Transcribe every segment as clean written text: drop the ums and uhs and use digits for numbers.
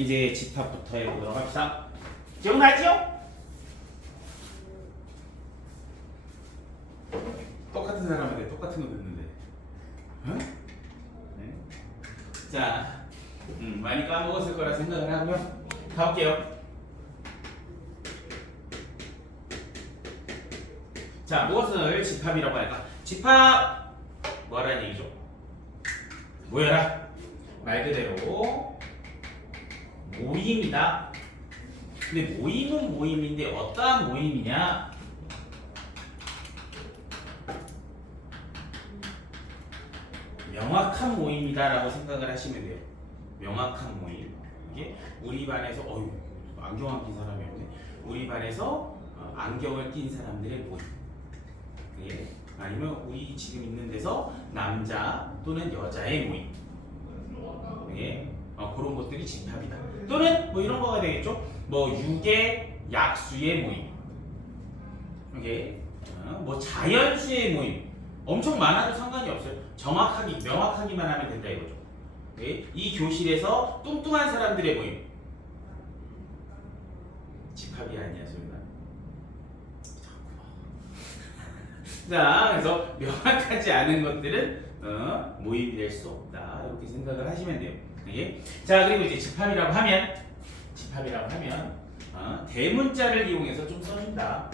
이제 집합부터 해보도록 합시다. 기억나죠? 똑같은 사람한테 똑같은 거 듣는데. 어? 네. 자, 많이 까먹었을 거라 생각을 하고요. 가볼게요. 자, 무엇을 집합이라고 할까? 집합 뭐라는 얘기죠? 뭐여라? 말 그대로 모임이다. 근데 모임은 모임인데 어떠한 모임이냐? 명확한 모임이다라고 생각을 하시면 돼요. 명확한 모임. 이게 우리 반에서 안경 안 낀 사람이 없네. 우리 반에서 안경을 낀 사람들의 모임. 예. 아니면 우리 지금 있는 데서 남자 또는 여자의 모임. 예. 그런 것들이 집합이다. 또는 뭐 이런 거가 되겠죠. 뭐 유계 약수의 모임. 이게 뭐 자연수의 모임. 엄청 많아도 상관이 없어요. 정확하게 명확하기만 하면 된다 이거죠. 예? 이 교실에서 뚱뚱한 사람들의 모임. 집합이 아니야 소리가. 자, 그래서 명확하지 않은 것들은 모임이 될 수 없다 이렇게 생각을 하시면 돼요. 예? 자, 그리고 이제 집합이라고 하면 대문자를 이용해서 좀 써준다.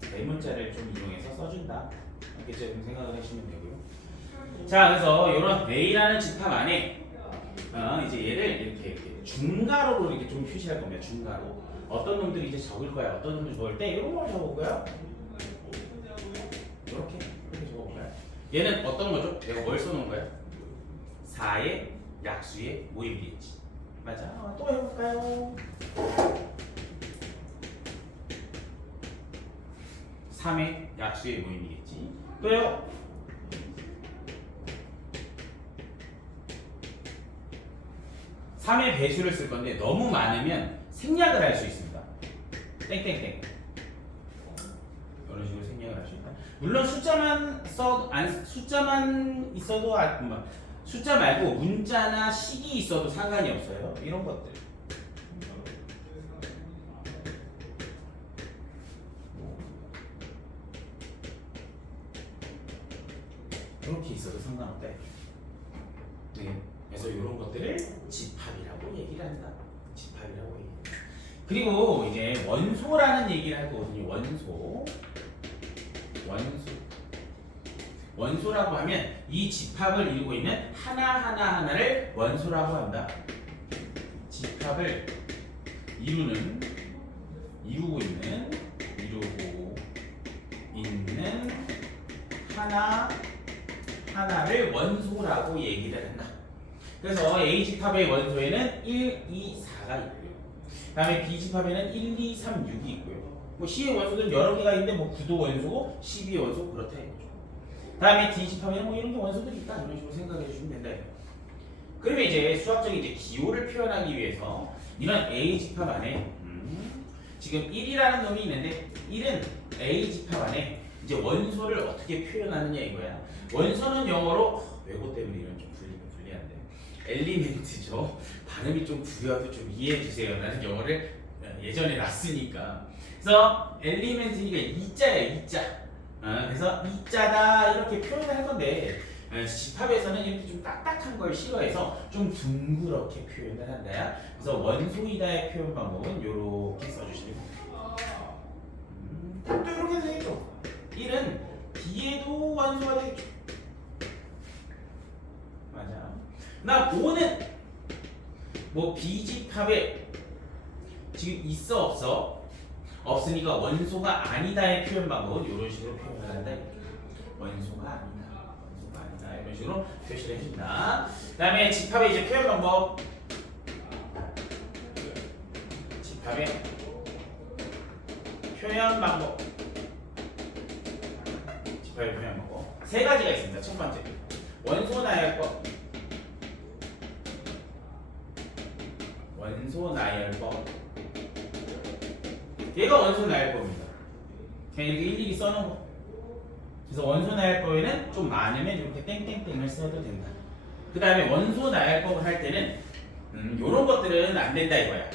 대문자를 좀 이용해서 써준다. 이렇게 좀 생각을 하시면 되고요. 자, 그래서 이런 A라는 집합 안에 이제 얘를 이렇게 중괄호로 이렇게 좀 표시할 겁니다. 중괄호. 어떤 놈들이 이제 적을 거야. 어떤 놈들이 적을 때 이런 걸 적어볼까요? 이렇게 적어볼까요? 얘는 어떤 거죠? 내가 뭘 써놓은 거야? 4의 약수의 모임이겠지. 맞아. 또 해볼까요? 3의 약수의 모임이겠지. 또요. 3의 배수를 쓸 건데 너무 많으면 생략을 할 수 있습니다. 땡땡땡. 이런 식으로 생략을 할 수 있다. 물론 숫자만 있어도 숫자 말고 문자나 식이 있어도 상관이 없어요. 이런 것들. 이렇게 있어도 상관없다. 네. 그래서 이런 것들을 집합이라고 얘기를 한다. 집합이라고 얘기한다. 그리고 이제 원소라는 얘기를 할 거거든요. 원소라고 하면 이 집합을 이루고 있는 하나를 원소라고 한다. 집합을 이루고 있는 하나를 원소라고 얘기를 한다. 그래서 A 집합의 원소에는 1, 2, 4가 있고요. 그 다음에 B 집합에는 1, 2, 3, 6이 있고요. 뭐 C의 원소들은 여러 개가 있는데 뭐 9도 원소고 12의 원소 그렇다 이거죠. 그 다음에 D 집합에는 뭐 이런 게 원소들이 있다 이런 식으로 생각해 주시면 된다 이거죠. 그러면 이제 수학적인 이제 기호를 표현하기 위해서 이런 A 집합 안에 지금 1이라는 놈이 있는데 1은 A 집합 안에 이제 원소를 어떻게 표현하느냐 이거야. 원소는 영어로 외고 때문에 이런 좀 불리한데 엘리멘트죠. 발음이 좀 구려도 좀 이해해 주세요. 라는 영어를 예전에 놨으니까. 그래서 엘리멘트니까 이자야 이자. 그래서 이자다 이렇게 표현을 할 건데 집합에서는 이렇게 좀 딱딱한 걸 싫어해서 좀 둥그렇게 표현을 한다. 그래서 원소이다의 표현 방법은 이렇게 써주시면 됩니다. 또 이렇게 되겠죠. 1은 B에도 원소가 되겠죠. 맞아. 나 5는 뭐 B집합에 지금 있어 없어? 없으니까 원소가 아니다의 표현 방법은 이런 식으로 표현을 한다. 원소가 아니다. 이런 식으로 표시를 해준다. 그 다음에 집합의 이제 표현 방법. 집합의 표현 방법. 집합의 표현 방법. 세 가지가 있습니다. 첫 번째. 원소 나열법. 원소 나열법. 얘가 원소 나열법입니다. 그냥 이렇게 일일이 써놓은 거. 그래서 원소 나열법에는 좀 많으면 이렇게 땡땡땡을 써도 된다. 그 다음에 원소 나열법을 할 때는 요런 것들은 안 된다 이거야.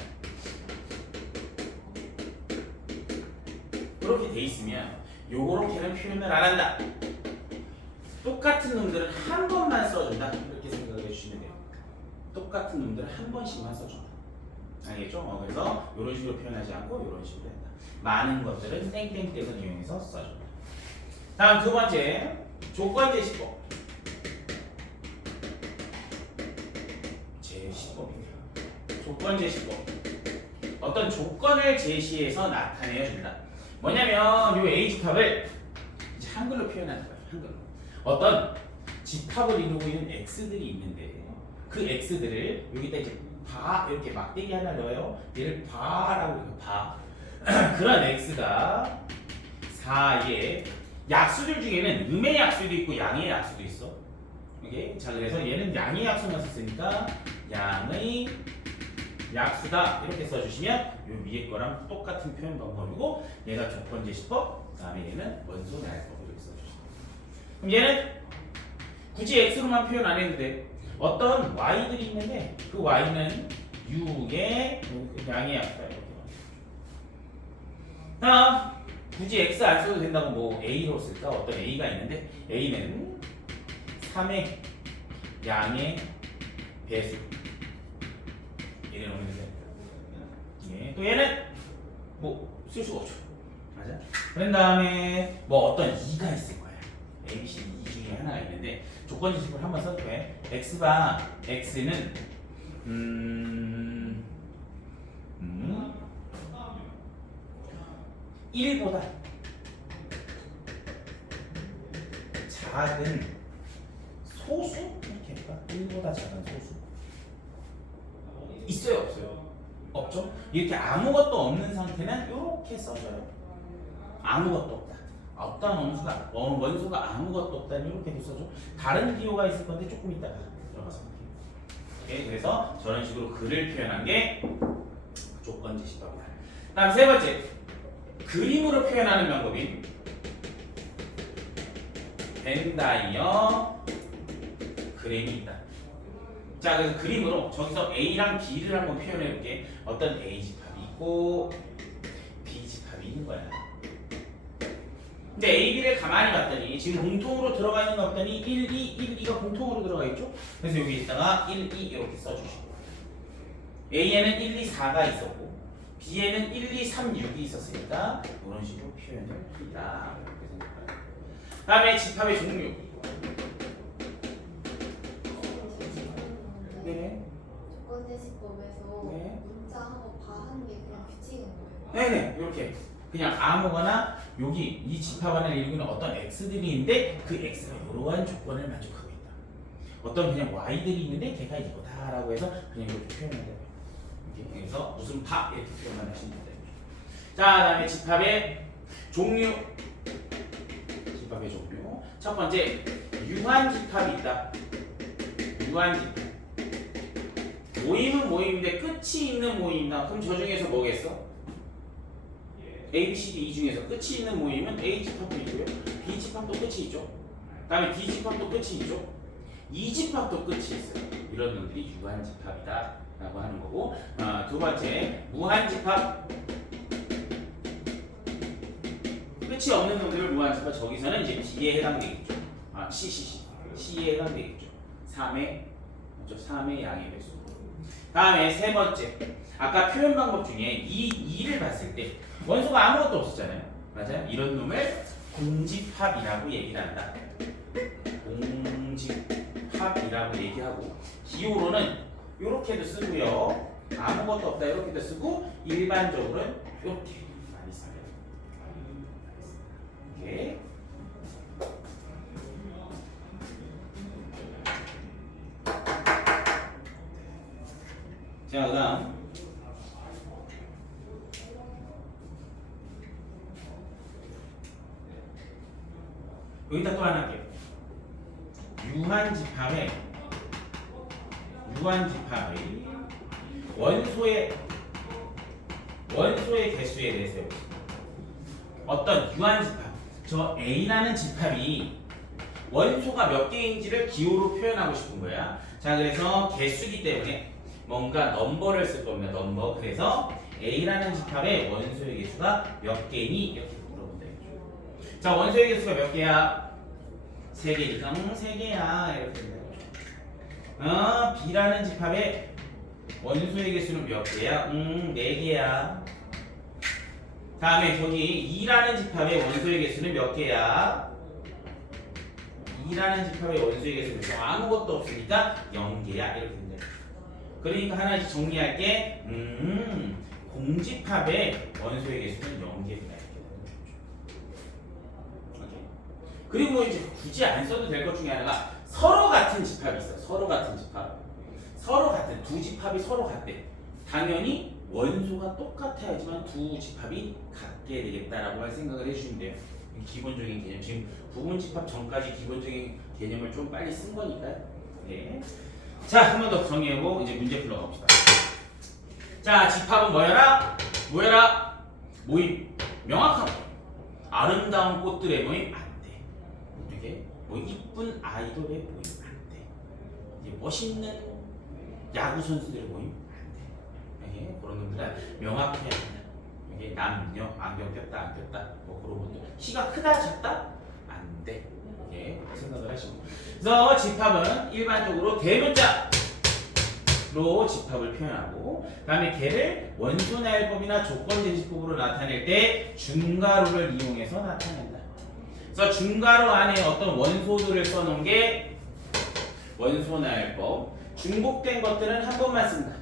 그렇게 돼 있으면 요렇게는 표현을 안 한다. 똑같은 놈들은 한 번만 써준다. 이렇게 생각을 해주시면 돼요. 똑같은 놈들은 한 번씩만 써준다. 알겠죠? 그래서 이런 식으로 표현하지 않고 이런 식으로 한다. 많은 것들은 땡땡땡을 이용해서 써준다. 다음 두 번째, 조건 제시법. 제시법입니다. 조건 제시법. 어떤 조건을 제시해서 나타내준다. 뭐냐면 요 A 집합을 이제 한글로 표현하는 거예요. 한글로. 어떤 집합을 이루고 있는 x들이 있는데 그 x들을 여기다 이제 바 이렇게 막대기 하나 넣어요. 얘를 바라고 해요. 바. 그런 x가 4의 약수들 중에는 음의 약수도 있고 양의 약수도 있어. 오케이? 자, 그래서 얘는 양의 약수만 썼으니까 양의 약수다 이렇게 써주시면 요 위에 거랑 똑같은 표현 방법이고 얘가 조건 제시법, 그다음에 얘는 원소 나열법 이렇게 써주시면. 그럼 얘는 굳이 x로만 표현 안 해도 돼. 어떤 y들이 있는데 그 y는 6의 양의 약수다 이렇게. 다음 굳이 x 안 써도 된다고 뭐 a로 쓸까? 어떤 a가 있는데 a는 3의 양의 배수 이래 놓으면 돼. 예. 또 얘는 뭐 쓸 수가 없죠. 맞아? 그런 다음에 뭐 어떤 2가 있을 거야. a, b, c, 2 중에 하나가 있는데 조건 지식을 한번 써도 돼. x는 1보다 작은 소수? 이렇게 할까? 1보다 작은 소수 있어요? 없어요? 없죠? 이렇게 아무것도 없는 상태는 이렇게 써줘요. 아무것도 없다. 어떤 원소가 아무것도 없다면 이렇게도 써줘. 다른 기호가 있을 건데 조금 이따가 들어가서 볼게요. 오케이, 그래서 저런 식으로 글을 표현한 게 조건 제시법이다. 다음 세 번째, 그림으로 표현하는 방법인 벤다이어 그램이 있다. 자, 그래서 그림으로 저기서 A랑 B를 한번 표현해 볼게. 어떤 A 집합이 있고 B 집합이 있는 거야. 근데 A, B를 가만히 봤더니 지금 공통으로 들어가 있는 거 봤더니 1, 2, 1, 2가 공통으로 들어가 있죠? 그래서 여기에다가 1, 2 이렇게 써주시고 A에는 1, 2, 4가 있었고 B에는 1, 2, 3, 6이 있었으니까 이런 식으로 표현을 합니다. 다음에 집합의 종류. 네. 조건 제시법에서 네. 문자하고 바하는 게 그냥 규칙인 거예요? 네네, 이렇게 그냥 아무거나 여기 이 집합 안에 일구는 어떤 x들이 있는데 그 x가 이러한 조건을 만족하고 있다. 어떤 그냥 y들이 있는데 걔가 이거다라고 해서 그냥 이렇게 표현을 해요. 이렇게 그래서 무슨 바 이렇게 표현만 하시면 됩니다. 자, 다음에 집합의 종류. 집합의 종류. 첫 번째, 유한 집합이 있다. 유한 집합. 모임은 모임인데 끝이 있는 모임이다. 그럼 저 중에서 뭐겠어? A, B, C, D 이 중에서 끝이 있는 모임은 A 집합도 있고요. B 집합도 끝이 있죠. 그다음에 D 집합도 끝이 있죠. E 집합도 끝이 있어요. 이런 놈들이 유한 집합이다 라고 하는 거고, 두 번째, 무한 집합. 끝이 없는 놈들을 무한 집합. 저기서는 이제 B에 해당되겠죠. C에 해당되겠죠. 3의 양의 배수. 다음에 세 번째, 아까 표현 방법 중에 이 2를 봤을 때 원소가 아무것도 없었잖아요. 맞아요? 이런 놈을 공집합이라고 얘기를 한다. 공집합이라고 얘기하고, 기호로는 이렇게도 쓰고요. 아무것도 없다 이렇게도 쓰고, 일반적으로는 이렇게 많이 써요. 오케이. 자, 그다음 여기다 또 하나 할게요. 유한 집합의 원소의 개수에 대해서 해보겠습니다. 어떤 유한 집합, 저 A라는 집합이 원소가 몇 개인지를 기호로 표현하고 싶은 거야. 자, 그래서 개수기 때문에 뭔가 넘버를 쓸 겁니다. 넘버. 그래서 A라는 집합의 원소의 개수가 몇 개니? 이렇게 물어본다. 자, 원소의 개수가 몇 개야? 3개니까 3개야. 이렇게 된다. B라는 집합의 원소의 개수는 몇 개야? 4개야. 다음에 저기 2라는 집합의 원소의 개수는 몇 개야? 2라는 집합의 원소의 개수는 아무것도 없으니까 0개야. 이렇게 된다. 그러니까 하나씩 정리할게. 공집합의 원소의 개수는 0개입니다. 그리고 뭐 이제 굳이 안 써도 될 것 중에 하나가 서로 같은 집합이 있어. 서로 같은 집합. 서로 같은 두 집합이 서로 같대. 당연히 원소가 똑같아야지만 두 집합이 같게 되겠다라고 할 생각을 해주시면 돼요. 기본적인 개념. 지금 부분 집합 전까지 기본적인 개념을 좀 빨리 쓴 거니까요. 네. 자, 한 번 더 정리하고 이제 문제 풀러 가봅시다. 자, 집합은 뭐여라? 뭐여라? 모임. 명확한 모임. 아름다운 꽃들의 모임 안 돼. 이게 뭐 이쁜 아이돌의 모임 안 돼. 이제 멋있는 야구 선수들의 모임 안 돼. 이게 그런 놈들은 명확해야 된다. 이게 남녀 안경 꼈다 안 꼈다 뭐 그런 것들. 키가 크다 작다 안 돼. 예, 생각을 하시고. 그래서 집합은 일반적으로 대문자로 집합을 표현하고, 그다음에 걔를 원소나열법이나 조건제시법으로 나타낼 때 중괄호를 이용해서 나타낸다. 그래서 중괄호 안에 어떤 원소들을 써놓은 게 원소나열법. 중복된 것들은 한 번만 쓴다.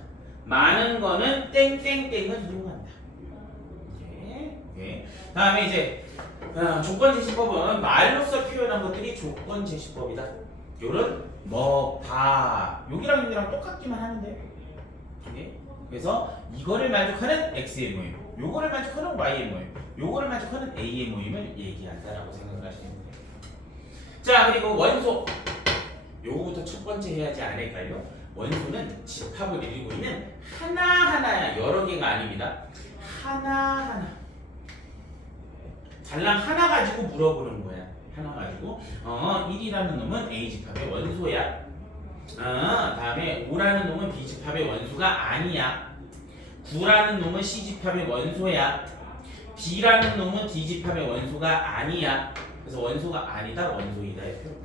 많은 거는 땡땡땡을 이용한다. 예. 다음에 이제 조건제시법은 말로써 표현한 것들이 조건제시법이다. 요런 뭐, 바 여기랑 여기랑 똑같기만 하면 돼요. 그래서 이거를 만족하는 X의 모임, 요거를 만족하는 Y의 모임, 요거를 만족하는 A의 모임을 얘기한다라고 생각을 하시면 돼요. 자, 그리고 원소 요거부터 첫 번째 해야지 않을까요? 원소는 집합을 이루고 있는 하나하나야. 여러 개가 아닙니다. 하나하나. 달랑 하나 가지고 물어보는 거야. 하나 가지고 1이라는 놈은 A집합의 원소야. 다음에 5라는 놈은 B집합의 원소가 아니야. 9라는 놈은 C집합의 원소야. B라는 놈은 D집합의 원소가 아니야. 그래서 원소가 아니다, 원소이다의 표현.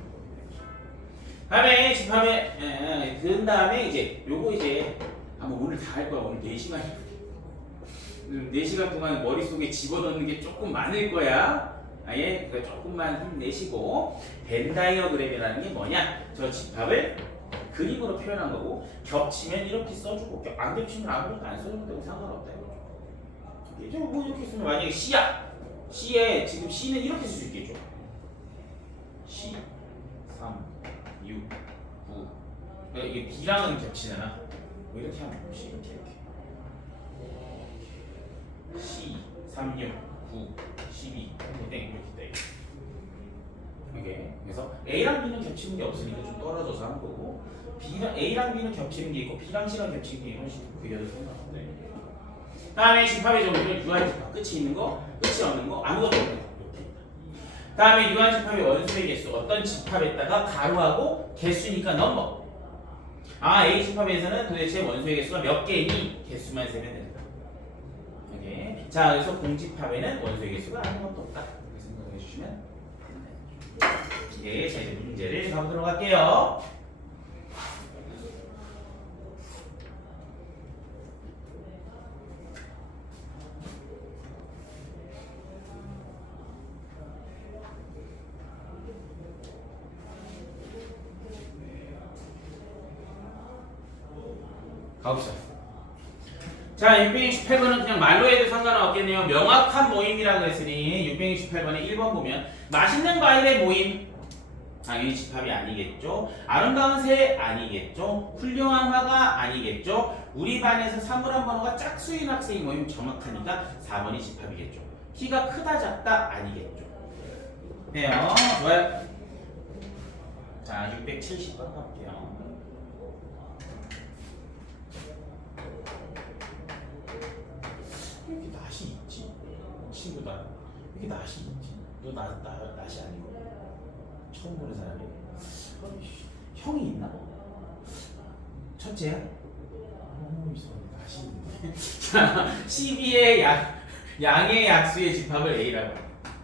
다음에 집합의 그 다음에 이제 요거 이제 아마 오늘 다 할 거야. 오늘 4시간 4시간 동안 머릿속에 집어넣는 게 조금 많을 거야. 아예 조금만 힘내시고, 벤 다이어그램이라는 게 뭐냐? 저 집합을 그림으로 표현한 거고, 겹치면 이렇게 써주고, 안 겹치면 아무것도 안 써줘도 되고 상관없다 이거죠. 뭐 이렇게 쓰면 만약에 C야. C에 지금 C는 이렇게 쓸 수 있겠죠. C 3 6 9. 이게 B랑은 겹치잖아. 뭐 이렇게 하면 C 이렇게. C 3 6 9 12 이렇게 돼. 이게 그래서 A랑 B는 겹치는 게 없으니까 좀 떨어져서 한 거고, B랑 A랑 B는 겹치는 게 있고 B랑 C랑 겹치는 게 이런 식으로 그려도 상관없대. 다음에 집합의 종류는 유한 집합, 끝이 있는 거, 끝이 없는 거, 아무것도 없는 거. 다음에 유한 집합의 원소의 개수, 어떤 집합에다가 가로하고 개수니까 넘버. A 집합에서는 도대체 원소의 개수가 몇 개니? 개수만 세면 된다. 자, 그래서 공집합에는 원소의 개수가 아무것도 없다. 이렇게 생각해 주시면 됩니다. 예, 자 이제 문제를 가보도록 할게요. 가봅시다. 자, 668번은 그냥 말로 해도 상관없겠네요. 명확한 모임이라고 했으니 668번에 1번 보면 맛있는 과일의 모임, 당연히 집합이 아니겠죠. 아름다운 새 아니겠죠. 훌륭한 화가 아니겠죠. 우리 반에서 사물한 번호가 짝수인 학생이 모임, 정확하니까 4번이 집합이겠죠. 키가 크다 작다 아니겠죠. 네요. 좋아요. 자, 670번 가볼게요. 왜 이렇게 낯이 있지? 친구다. 왜 이렇게 낯이 있지? 너 낯이 아니고 처음 보는 사람이? 형이 있나? 첫째야? 자, 12의 양의 약수의 집합을 A라고.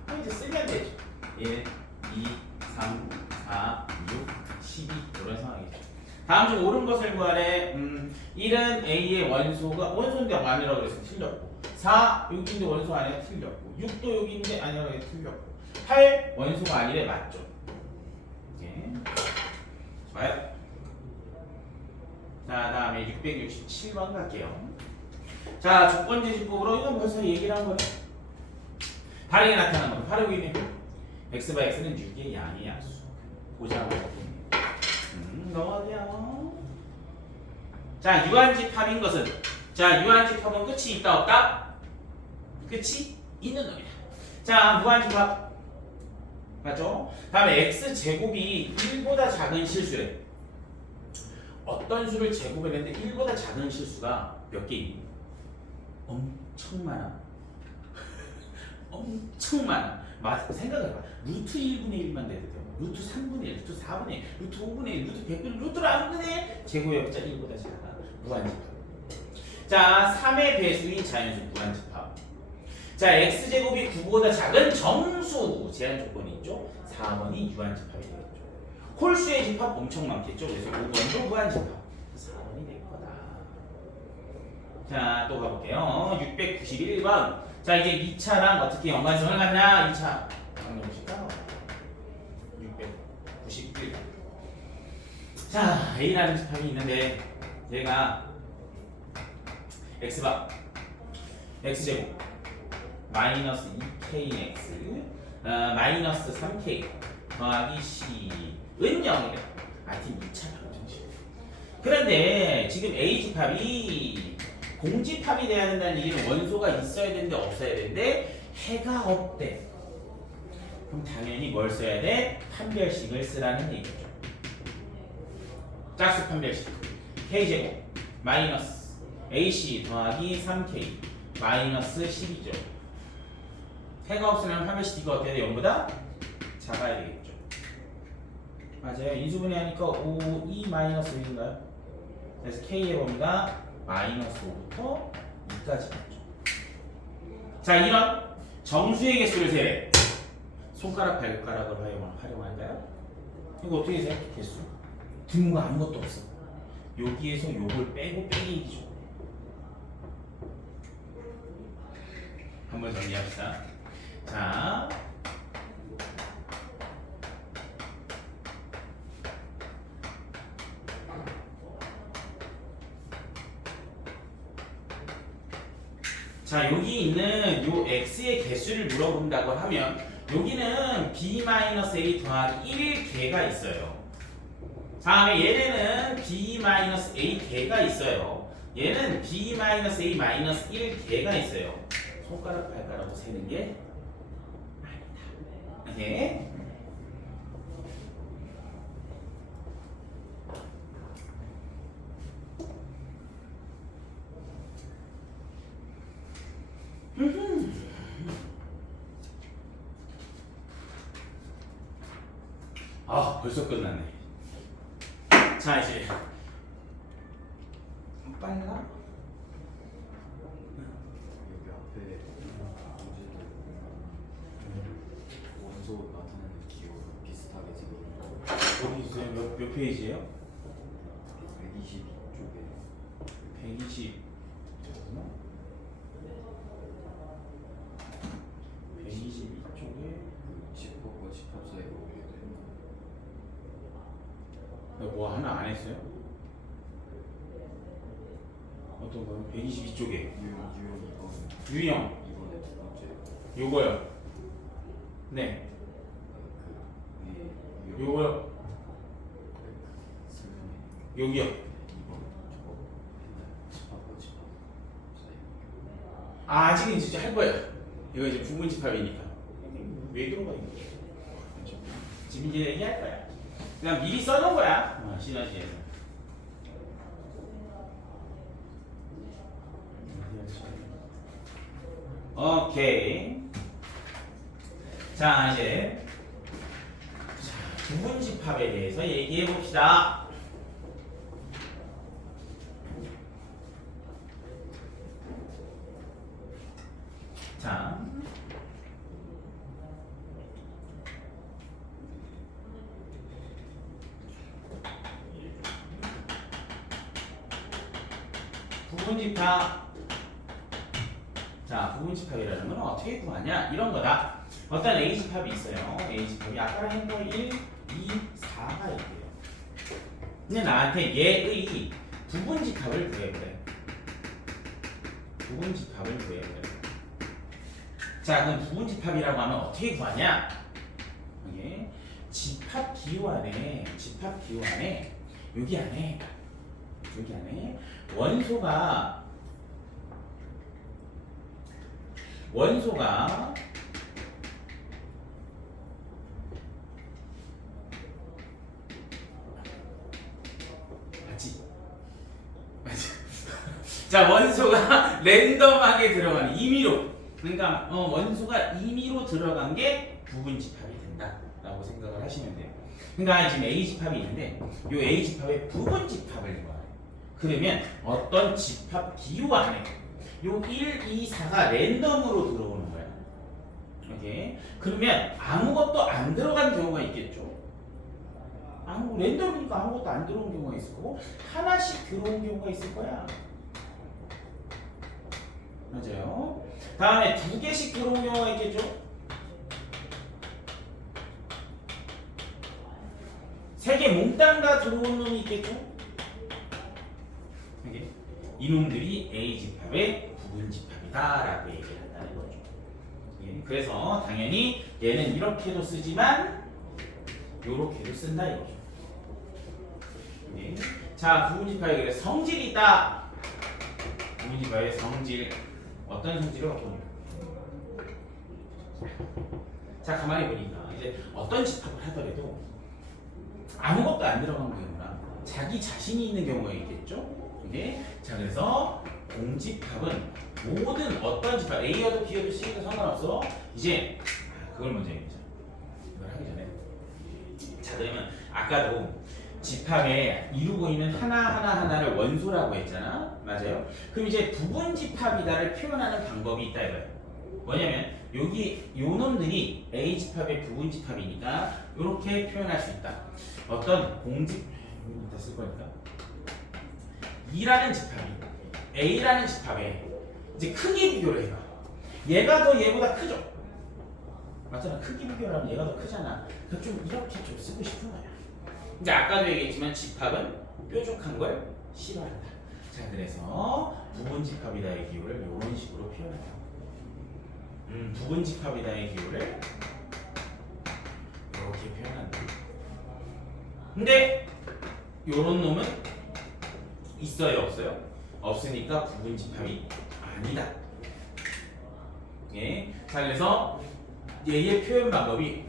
그럼 이제 쓰면 되죠. 1, 2, 3, 4, 6, 12 이런 상황이죠. 다음 중 옳은 것을 구하래. 1은 A의 원소인데 아니라고 그래서 틀렸고, 4 여기인데 원소 아니라 틀렸고, 6도 여기인데 아니라고 해서 틀렸고, 8 원소가 아니래 맞죠. 네. 좋아요. 자, 다음에 667번 갈게요. 자, 조건제시법으로 이건 벌써 얘기를 한 거네. 다르게 나타나는 거. 바로 여기 있네. x바 x는 6의 양의 약수. 보자고. 넘어가세요. 자, 유한집합인 것은, 자, 유한집합은 끝이 있다 없다? 끝이 있는 놈이다. 자, 무한집합 맞죠? 다음에 x제곱이 1보다 작은 실수래. 어떤 수를 제곱했는데 1보다 작은 실수가 몇 개 있니? 엄청 많아. 엄청 많아. 생각해봐. 루트 1분의 1만 돼도 돼. 루트 3분의 1, 루트 4분의 1, 루트 5분의 1, 루트 100분의 1, 루트를 안 분의 제곱해봤자 1보다 작아. 무한집합. 자, 3의 배수인 자연수 무한집합. 자, x제곱이 9보다 작은 정수 제한 조건이 있죠. 4번이 유한집합이 되겠죠. 홀수의 집합 엄청 많겠죠. 그래서 5번도 무한집합. 4번이 될 거다. 자, 또 가볼게요. 691번. 자, 이제 2차랑 어떻게 연관성을 갖냐? 2차. 한번 보실까요? 691번. 자, A라는 집합이 있는데 얘가 x바 x제곱 마이너스 2kx 마이너스 3k 더하기 c은 0이래. 지금 2차 방정식. 그런데 지금 A집합이 공집합이 돼야 된다는 얘기는 원소가 있어야 되는데 없어야 되는데 해가 없대. 그럼 당연히 뭘 써야 돼? 판별식을 쓰라는 얘기죠. 짝수 판별식. k제곱 마이너스 ac 더하기 3k 마이너스 10이죠. 해가 없으면 판별식이 어때야 돼? 0보다 작아야 되겠죠. 맞아요. 인수분해 하니까 5, 2 마이너스 1인가요? 그래서 k의 범위가 마이너스 5부터 2까지 있죠. 자, 이런 정수의 개수를 세래. 손가락 발가락을 활용할까요? 이거 어떻게 세? 개수. 등호가 아무것도 없어. 여기에서 요걸 빼고 빼기이죠. 한번 정리합시다. 자, 여기 있는 요 x의 개수를 물어본다고 하면 여기는 b-a 더하기 1개가 있어요. 다음에 얘네는 b-a 개가 있어요. 얘는 b-a-1개가 있어요. 손가락 발가락으로 세는 게 아니다. 오케이? 아, 벌써 끝났네. 자, 이제 빨라? 여기 앞에 원소 나타내는 기호랑 비슷하게 생긴 어디 있어요? 몇 페이지예요? 122쪽에 120. 122쪽에 그 집합과 집합 사이가 어떻게 되는 뭐 하나 안 했어요? 어떤 거요? 122쪽에 유형 이번 유형 이번에 두 번째 요거요. 네, 그 위에 요거요. 설명에 여기요. 이번 저거 옛날 집합과 집합 사이 아직은 진짜 할 거예요. 이거 이제 부분 집합이니까. 왜 그런 거야? 지금 이제 얘기할 거야. 그냥 미리 써놓은 거야. 시너지에서. 오케이. 자, 이제 부분 집합에 대해서 얘기해 봅시다. 부분집합. 자, 부분집합이라는 건 어떻게 구하냐? 이런 거다. 어떤 A집합이 있어요. A집합이 아까랑 한 거 1, 2, 4가 있대요. 근데 나한테 얘의 부분집합을 구해보래. 부분집합을 구해보래. 자, 그럼 부분집합이라고 하면 어떻게 구하냐? 이게 집합 기호 안에 여기 안에 원소가 맞지? 자, 원소가 랜덤하게 들어가는 임의로, 그러니까 원소가 임의로 들어간 게 부분집합이 된다라고 생각을 하시면 돼요. 그러니까 지금 A집합이 있는데 이 A집합의 부분집합을 구하래. 그러면 어떤 집합 기호 안에 요 1, 2, 4가 랜덤으로 들어오는 거야. 오케이? 그러면 아무것도 안 들어간 경우가 있겠죠. 랜덤이니까 아무것도 안 들어온 경우가 있을 거고 하나씩 들어온 경우가 있을 거야. 맞아요. 다음에 2개씩 들어온 경우가 있겠죠. 3개 몽땅 다 들어온 놈이 있겠죠. 이놈들이 A집합의 부분집합이다라고 얘기를 한다는 거죠. 예, 그래서 당연히 얘는 이렇게도 쓰지만 요렇게도 쓴다 이거죠. 예. 자, 부분집합에 성질이 있다. 부분집합의 성질, 어떤 성질을 갖고 있냐. 자, 가만히 보니까 이제 어떤 집합을 하더라도 아무것도 안 들어간 경우나 자기 자신이 있는 경우가 있겠죠. 네. 자, 그래서 공집합은 모든 어떤 집합 A여도 B여도 C여도 상관없어. 이제 그걸 먼저 얘기하자. 이걸 하기 전에 자, 그러면 아까도 집합에 이루고 있는 하나를 원소라고 했잖아. 맞아요? 그럼 이제 부분집합이다를 표현하는 방법이 있다 이거야. 뭐냐면 여기 요 놈들이 A집합의 부분집합이니까 이렇게 표현할 수 있다. 어떤 공집 이따 쓸 거니까 E라는 집합이 A라는 집합에 이제 크기 비교를 해봐. 얘가 더 얘보다 크죠? 맞잖아. 크기 비교를 하면 얘가 더 크잖아. 그러니까 좀 이렇게 좀 쓰고 싶은 거야. 이제 아까도 얘기했지만 집합은 뾰족한 걸 싫어한다. 자, 그래서 부분집합이다의 기호를 이런 식으로 표현해요. 부분집합이다의 기호를 이렇게 표현한다. 근데 요런 놈은 있어요, 없어요? 없으니까 부분집합이 아니다. 예. 자, 그래서 얘의 표현 방법이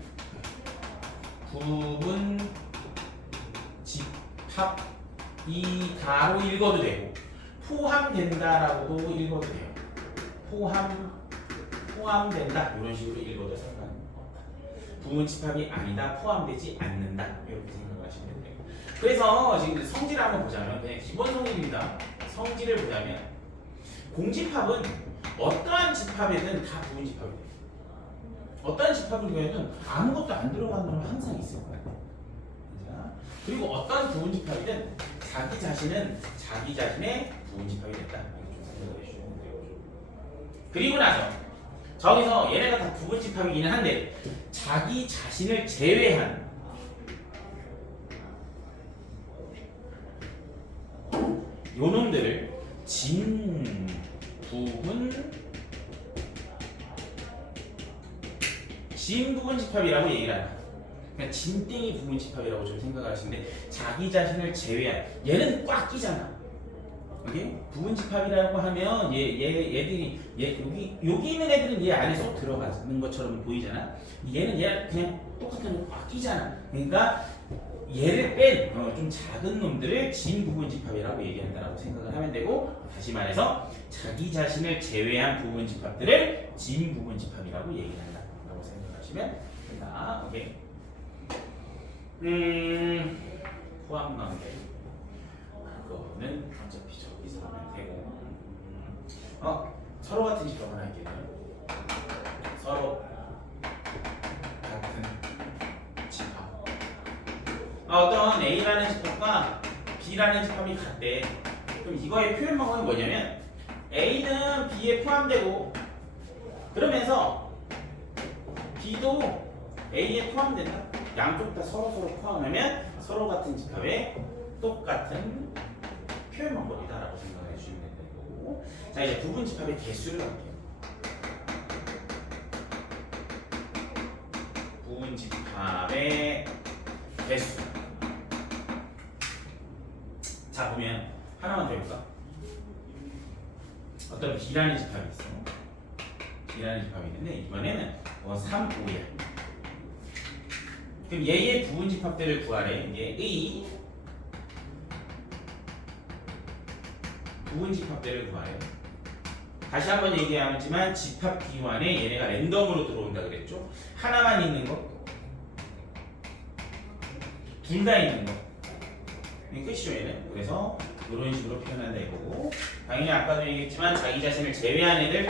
부분집합이다로 읽어도 되고 포함된다라고도 읽어도 돼요. 포함된다 이런 식으로 읽어도 상관없다. 부분집합이 아니다, 포함되지 않는다 이렇게 생각하시면 돼요. 그래서 지금 성질을 한번 보자면 그냥 기본 성질입니다. 성질을 보자면 공집합은 어떠한 집합에든 다 부분집합이 돼요. 어떠한 집합을 경우에는 아무것도 안 들어간 놈은 항상 있을 거예요. 그리고 어떠한 부분집합이든 자기 자신은 자기 자신의 부분집합이 됐다. 이렇게 좀 생각해 주시면 돼요. 그리고 나서 저기서 얘네가 다 부분집합이기는 한데 자기 자신을 제외한 요놈들을 진부분집합이라고 얘기를 한다. 그러니까 진땡이 부분집합이라고 좀 생각을 하시는데 자기 자신을 제외한 얘는 꽉 끼잖아. 오케이? 부분집합이라고 하면 얘들이 여기 있는 애들은 얘 안에 쏙 들어가는 것처럼 보이잖아. 얘는 그냥 똑같은 꽉 끼잖아. 그러니까 얘를 뺀 좀 작은 놈들을 진부분집합이라고 얘기한다라고 생각을 하면 되고, 다시 말해서 자기 자신을 제외한 부분집합들을 진부분집합이라고 얘기한다라고 생각하시면 된다. 오케이. 포함관계 그거는 어차피 저기서 하면 되고, 서로 같은 집합 하나 할게요. 서로 같은 집합. 어떤 A라는 집합과 B라는 집합이 같대. 그럼 그럼 이거의 표현 방법이 뭐냐면 A는 B에 포함되고 그러면서 B도 A에 포함된다. 양쪽 다 서로 포함하면 서로 같은 집합의 똑같은 표현 방법이다라고 생각해 주시면 되고, 자 이제 부분 집합의 개수를 할게요. 부분 집합의 개수. 자 보면 하나만 더 해볼까? 어떤 B라는 집합이 있어. B라는 집합이 있는데 이번에는 3, 5야. 그럼 얘의 부분 집합들을 구하래. 얘의 부분 집합들을 구하래. 다시 한번 얘기하지만 집합 기환에 얘네가 랜덤으로 들어온다 그랬죠. 하나만 있는 거, 둘 다 있는 거. 이게 끝이죠 얘는. 그래서 이런 식으로 표현한다 이거고, 당연히 아까도 얘기했지만 자기 자신을 제외한 애들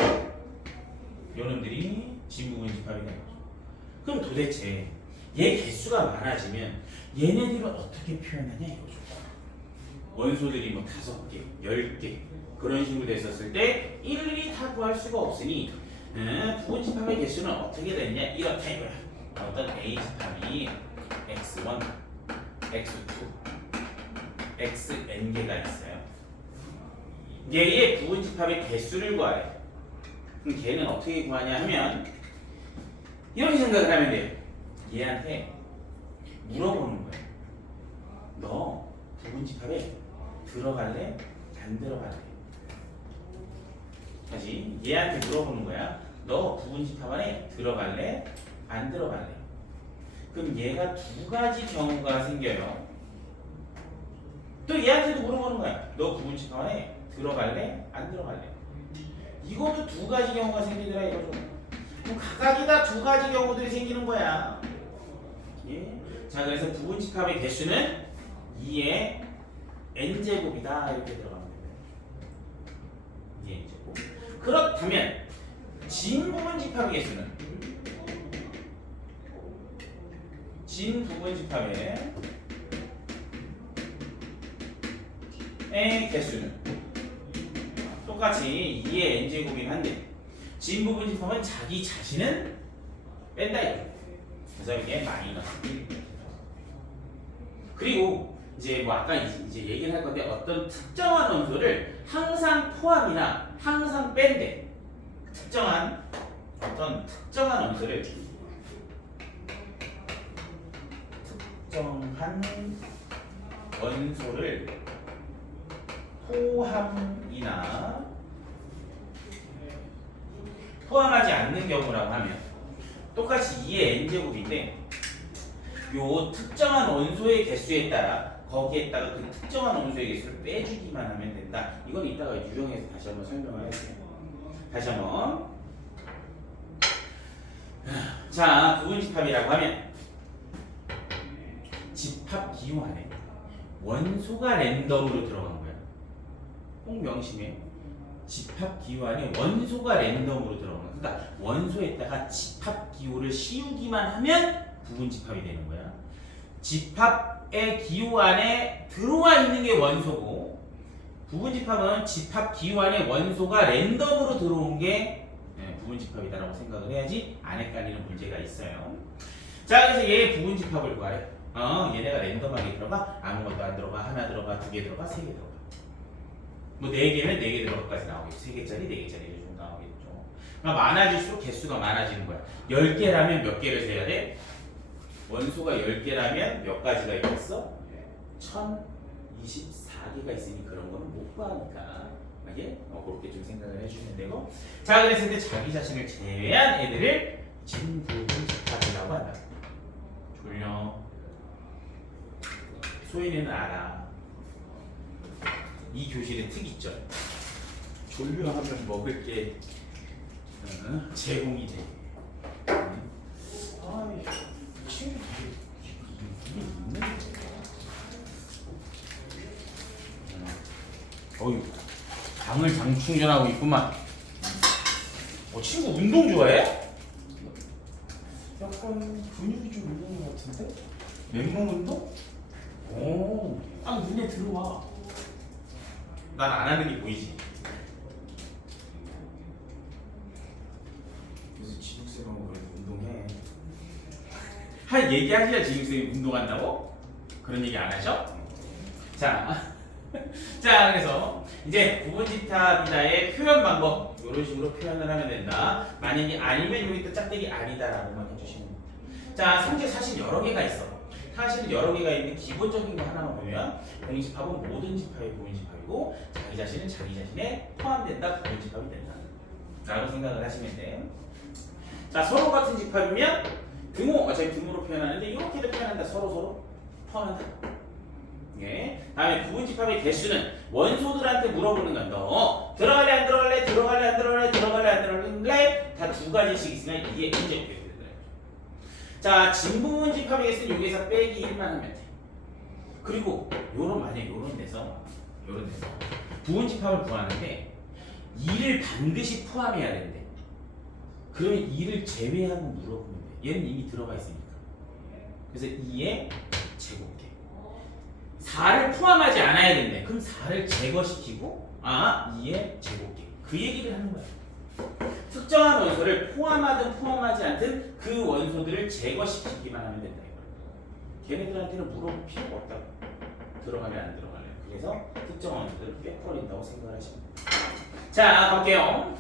요놈들이 진부분 집합이 되는 거죠. 그럼 도대체 얘 개수가 많아지면 얘네들은 어떻게 표현하냐 이거죠. 원소들이 뭐 5개, 10개 그런 식으로 됐었을 때 일일이 다 구할 수가 없으니 부분 집합의 개수는 어떻게 되느냐 이렇다 이거야. 어떤 A 집합이 x1, x2, xn개가 있어요. 얘의 부분 집합의 개수를 구하래. 그럼 걔는 어떻게 구하냐 하면 이렇게 생각을 하면 돼요. 얘한테 물어보는 거야. 너 부분 집합에 들어갈래? 안 들어갈래? 다시 얘한테 물어보는 거야. 너 부분 집합 안에 들어갈래? 안 들어갈래? 그럼 얘가 두 가지 경우가 생겨요. 또 얘한테도 물어보는 거야. 너 부분 집합 안에 들어갈래? 안 들어갈래? 이것도 두 가지 경우가 생기더라 이거죠. 그럼 각각이 다 두 가지 경우들이 생기는 거야. 예. 자 그래서 부분 집합의 개수는 2의 n제곱이다 이렇게 들어가면 됩니다. 2의 n제곱. 그렇다면 진부분 집합의 개수는 진부분 집합의 개수는 똑같이 2의 n제곱이긴 한데 진부분 집합은 자기 자신은 뺀다 이거죠. 그래서 이게 마이너스 1. 그리고 이제 뭐 아까 이제 얘기를 할 건데 어떤 특정한 원소를 항상 포함이나 항상 뺀대. 특정한 원소를 포함이나 포함하지 않는 경우라고 하면 똑같이 2의 n제곱인데 요 특정한 원소의 개수에 따라 거기에다가 그 특정한 원소의 개수를 빼주기만 하면 된다. 이건 이따가 유형에서 다시 한번 설명을 할게요. 다시 한번. 자, 부분 집합이라고 하면 집합 기호 안에 원소가 랜덤으로 들어간 거야. 꼭 명심해. 집합 기호 안에 원소가 랜덤으로 들어간 거야. 그러니까 원소에다가 집합 기호를 씌우기만 하면 부분 집합이 되는 거야. 집합의 기호 안에 들어와 있는 게 원소고, 부분 집합은 집합 기호 안에 원소가 랜덤으로 들어온 게 부분 집합이다라고 생각을 해야지 안 헷갈리는 문제가 있어요. 자, 그래서 얘 부분 집합을 구하래. 얘네가 랜덤하게 들어가, 아무것도 안 들어가, 하나 들어가, 2개 들어가, 3개 들어가. 뭐 4개면 4개 들어가까지 나오겠죠. 3개짜리, 4개짜리 이렇게 나오겠죠. 그러니까 많아질수록 개수가 많아지는 거야. 10개라면 몇 개를 세야 돼? 원소가 10개라면 몇 가지가 있겠어? 1024개가 있으니 그런 거는 못 구하니까 이게 그렇게 좀 생각을 해주시면 되고, 자 그랬을 때 자기 자신을 제외한 애들을 진부분 집합이라고 한다. 졸려. 소희는 알아. 이 교실의 특이점. 졸려하면 먹을 게 제공이 돼. 아이 친구 이게 있는 어휴, 당을 장충전하고 있구만. 친구 운동 좋아해? 약간 근육이 좀 있는 것 같은데? 맨몸 운동? 오, 딱 눈에 들어와. 난 안 하는 게 보이지? 그래서 지국쌤하고 그래도 운동해. 한 얘기하기야 지국쌤이 운동한다고? 그런 얘기 안 하셔? 자, 자 그래서 이제 부분집합이다의 표현 방법 이런 식으로 표현을 하면 된다. 만약에 아니면 여기 또 짝대기 아니다라고만 해주시면 됩니다. 자, 성질 사실 여러 개가 있어. 사실은 여러 개가 있는데 기본적인 거 하나만 보면 공집합은 모든 집합이 부분집합이고 자기 자신은 자기 자신에 포함된다, 부분집합이 된다 라고 생각을 하시면 돼요. 자, 서로 같은 집합이면 등호, 어차피 등호로 표현하는데 이렇게도 표현한다. 서로 포함한다. 예. 다음에 부분집합의 개수는 원소들한테 물어보는 건 너 들어갈래 안 들어갈래, 들어갈래 안 들어갈래, 들어갈래 안 들어갈래, 다 두 가지씩 있으면 이게 문제 없게 되더라고요. 자, 진부분집합의 개수는 여기에서 빼기 1만 하면 돼. 그리고 만약 요런 데서 부분집합을 구하는데 2를 반드시 포함해야 된대. 그러면 2를 제외하고 물어보면 돼. 얘는 이미 들어가 있으니까. 그래서 2의 제곱계. 4를 포함하지 않아야 된대. 그럼 4를 제거시키고 2의 제곱계. 그 얘기를 하는 거야. 특정한 원소를 포함하든 포함하지 않든 그 원소들을 제거시키기만 하면 된다. 걔네들한테는 물어볼 필요가 없다고. 들어가면 안 들어갈래. 그래서 특정 원소들을 빼버린다고 생각을 하시면 돼요. 자, 갈게요.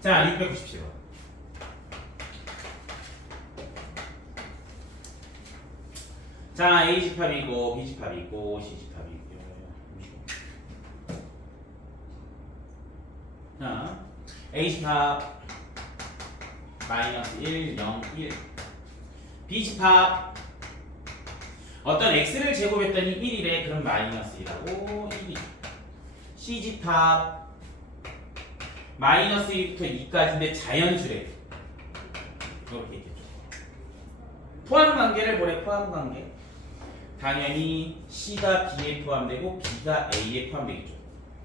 자, 697번. 자, A집합이고 B집합이고 C집합이고. 자, A집합 마이너스 1, 0, 1. B집합 어떤 x를 제곱했더니 1이래. 그럼 마이너스 1하고 1이. C집합 마이너스 1부터 2까지인데 자연수래. 이렇게 있겠죠. 포함관계를 보래. 포함관계. 당연히 C가 B에 포함되고 B가 A에 포함되겠죠.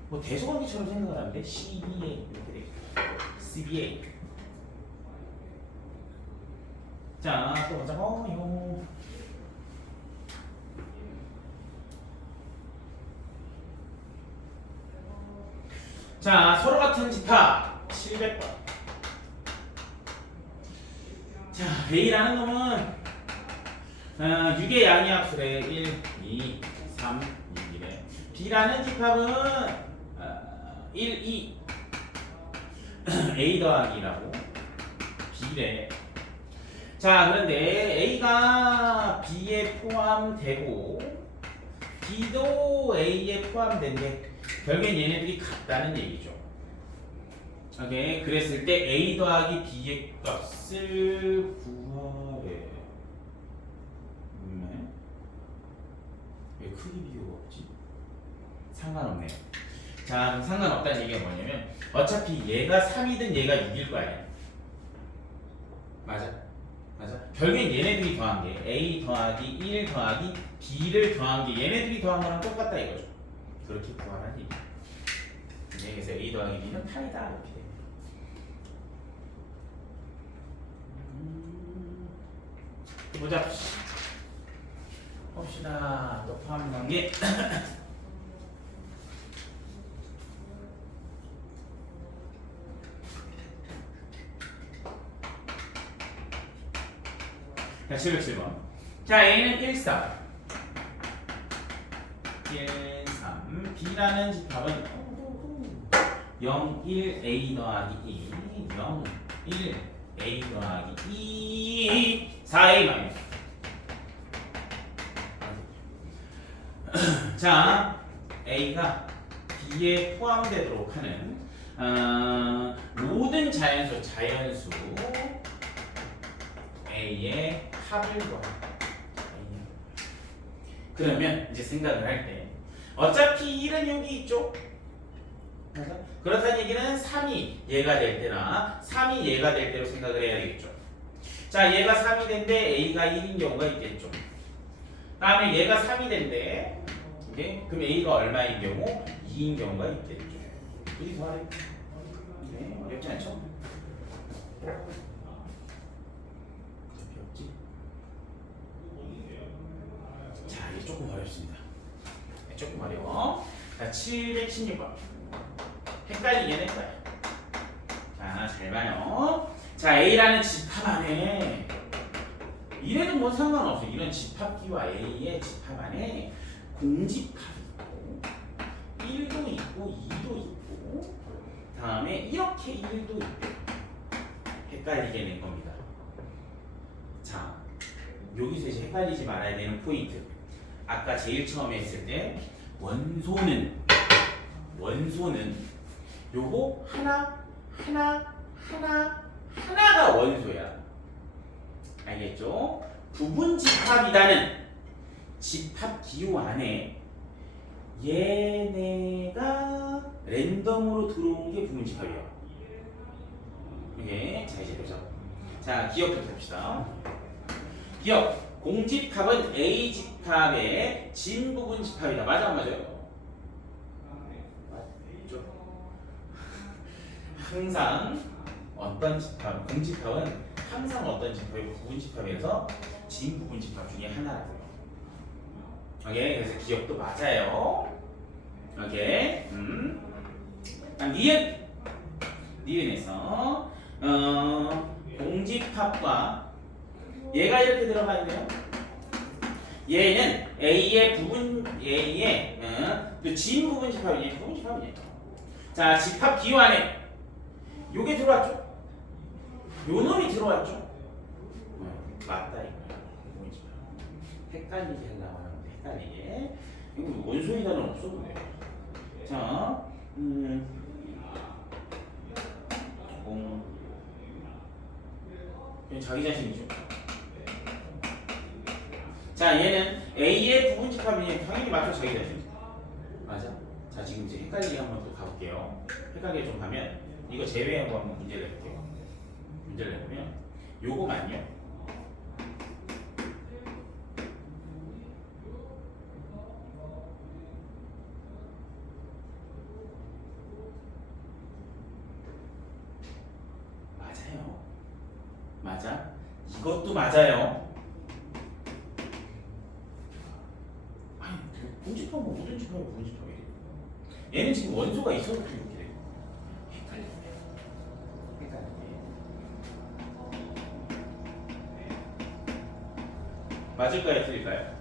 뭐 대소관계처럼 생각을 하는데 CBA 이렇게 되겠죠. CBA. 자, 또 보자고. 자, 서로 같은 집합 700번. 자, A라는 놈은 6의 양이합수래. 1, 2, 3, 6이래. B라는 집합은 1, 2 A 더하기라고 B래. 자, 그런데 A가 B에 포함되고 B도 A에 포함된대. 결국엔 얘네들이 같다는 얘기죠. 오케이. 그랬을 때 A 더하기 B의 값을 구하래. 왜 크기 비교가 없지? 상관없네요. 자, 그럼 상관없다는 얘기가 뭐냐면 어차피 얘가 3이든 얘가 6일 거 아니야. 맞아. 결국엔 얘네들이 더한 게 A 더하기 1 더하기 B를 더한 게 얘네들이 더한 거랑 똑같다 이거죠. 그렇게 구하라는 얘기. 그래서 A 더하기 B는 8이다 이렇게 돼. 보자. 봅시다. 또 포함관계. 자, 707번. 자, A는 1, 3. 1, 3. B라는 집합은 0, 1, A 더하기 2, 0, 1, A 더하기 2, 4A 마이너스. 자, A가 B에 포함되도록 하는 모든 자연수 A의 합을 더하다. 그러면 이제 생각을 할 때 어차피 1은 여기 있죠. 그렇다는 얘기는 3이 얘가 될 때나 3이 얘가 될 때로 생각을 해야 되겠죠. 자, 얘가 3이 된데 A가 1인 경우가 있겠죠. 다음에 얘가 3이 된대. 오케이? 그럼 A가 얼마인 경우? 2인 경우가 있겠죠. 둘이 더하래. 네, 어렵지 않죠? 어렵지? 자, 이게 조금 어렵습니다. 네, 조금 어려워. 자, 716번. 헷갈리게 될 거야. 자, 잘 봐요. 자, A라는 집합 안에 이래도 뭐 상관없어. 이런 집합기와 A의 집합 안에 공집합이 있고 1도 있고 2도 있고 다음에 이렇게 1도 있고 헷갈리게 된 겁니다. 자, 여기서 이제 헷갈리지 말아야 되는 포인트. 아까 제일 처음에 했을 때 원소는 요거 하나가 원소야. 알겠죠? 부분 집합이라는 집합 기호 안에 얘네가 랜덤으로 들어온 게 부분 집합이야. 이게 자 이제 보자. 자, 기억부터 봅시다. 기억. 공집합은 A 집합의 진 부분 집합이다. 맞아, 안 맞아요? 맞죠? 항상 어떤 집합, 공집합은 항상 어떤 집합이고 부분 집합에서 진 부분 집합 중에 하나라고요. 오케이, 그래서 기억도 맞아요. 오케이. 그다음 니은에서 공집합과 얘가 이렇게 들어가 있네요. 얘는 A의 진 부분 집합이냐 부분 집합이냐. 자, 집합 기호 안에 요게 들어왔죠. 요 놈이 들어왔죠. 맞다 이거야. 부분 집합. 헷갈리게 하려고 하는데 헷갈리게. 이거 원소이다는 없어 근데. 자, 자기 자신이죠. 자, 얘는 A의 부분 집합이니 당연히 맞죠. 자기 자신. 맞아. 자, 지금 이제 헷갈리게 한번 또 가볼게요. 헷갈리게 좀 가면 이거 제외하고 한번 문제를 내볼게요. 문제를 내보면 요거만요. 맞아요. 맞아. 이것도 맞아요. 아니, 분집합 뭐 모든 집합이 분집합이래. 얘는 지금 원소가 있어서 이렇게 돼. 헷갈리네. 맞을까요? 틀릴까요?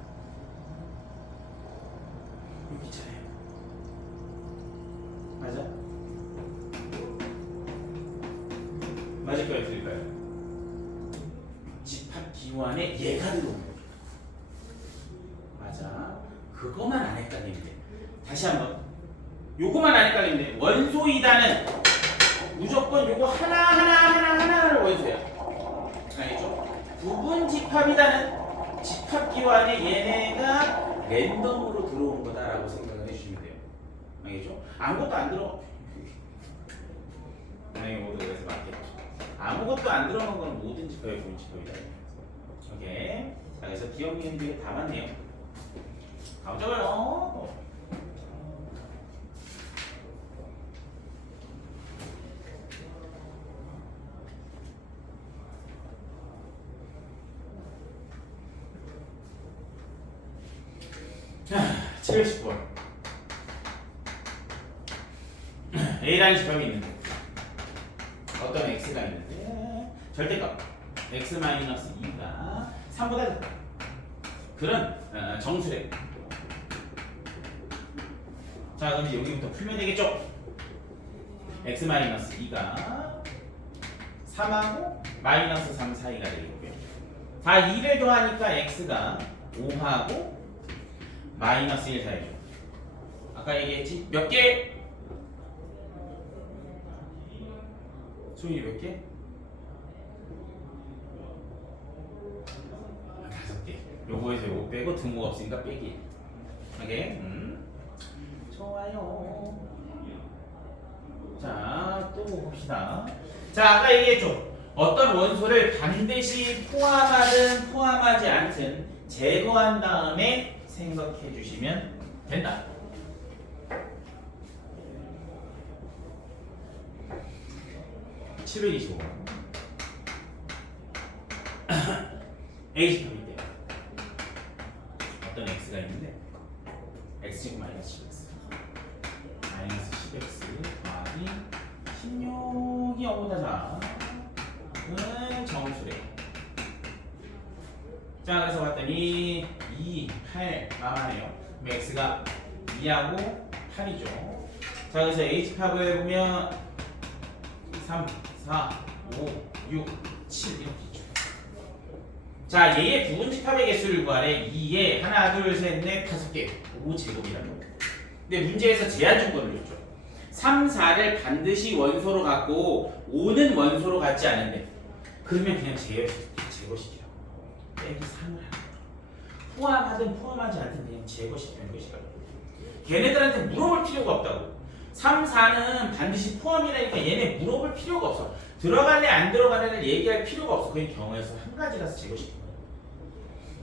여기 있잖아요. 맞아? 맞을까요? 틀릴까요? 집합 기호 안에 얘가 들어오는 거죠. 맞아. 그거만 안 헷갈리면 돼. 다시 한번. 요거만 안 헷갈리면 돼. 원소이다는 무조건 요거 하나를 원소야. 알겠죠? 부분 집합이다는 집합 기호 안에 얘네가 랜덤으로 들어온 거다라고 생각을 해주시면 돼요. 알겠죠? 아무것도 안 들어. 만약에 모두 그래서 맞겠죠. 아무것도 안 들어간 건 모든 집합의 부분 집합이다. 오케이. 자, 그래서 기억 니은 다 맞네요. 가보자고요. 자, 710번. A라는 집합이 있는데 어떤 X가 있는데 절대값 X-2가 3보다 작다. 그런 정수래. 자, 그럼 이제 여기부터 풀면 되겠죠? X-2가 3하고 마이너스 3 사이가 되겠고요. 다 2를 더하니까 X가 5하고 마이너스 1 사이죠. 아까 얘기했지? 몇 개? 소윤이 몇 개? 5개. 요거에서 요거 빼고 등호가 없으니까 빼기. 오케이? 좋아요. 자, 또 봅시다. 자, 아까 얘기했죠. 어떤 원소를 반드시 포함하든 포함하지 않든 제거한 다음에 생각해 주시면 된다. (725번) A집합인데 어떤 x가 있는데 x제곱 마이너스 10x 마이너스 10x 더하기 16이 0보다 작은 정수래. 자, 그래서 봤더니 2, 8 나와네요. 그럼 x가 2하고 8이죠. 자, 그래서 H집합을 보면 3, 4, 5, 6, 7 이렇게 있죠. 자, 얘의 부분집합의 개수를 구하래. 2에 하나, 둘, 셋, 넷, 5개 5제곱이라는 거. 근데 문제에서 제한 조건을 줬죠. 3, 4를 반드시 원소로 갖고 5는 원소로 갖지 않은데 그러면 그냥 제거시키라고. 빼기 3을 하는 거야. 포함하든 포함하지 않든 그냥 제거시키는 것이다. 걔네들한테 물어볼 필요가 없다고. 3, 4는 반드시 포함이라니까 얘네 물어볼 필요가 없어. 들어갈래 안 들어갈래를 얘기할 필요가 없어. 그냥 경우에서 한 가지라서 제거시키는 거야.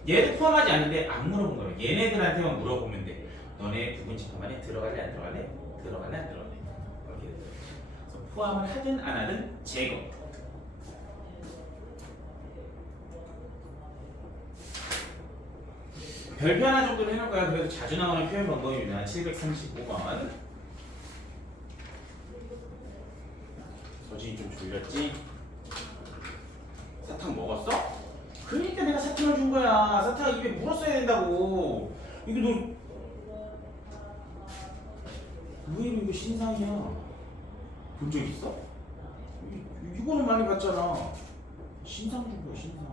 얘도 포함하지 않는데 안 물어본 거야. 얘네들한테만 물어보면 돼. 너네 부분집합 안에 들어갈래 안 들어갈래? 들어갈래 안 들어갈래? 이렇게 되는 거지. 그래서 포함을 하든 안 하든 제거. 별표 하나 정도는 해놓을 거야. 그래도 자주 나오는 표현 방법입니다. 735번. 서진이 좀 졸렸지? 사탕 먹었어? 그러니까 내가 사탕을 준 거야. 사탕 입에 물었어야 된다고. 이거 너 의외로 이거 신상이야. 본 적 있어? 이거는 많이 봤잖아. 신상 준 거야, 신상.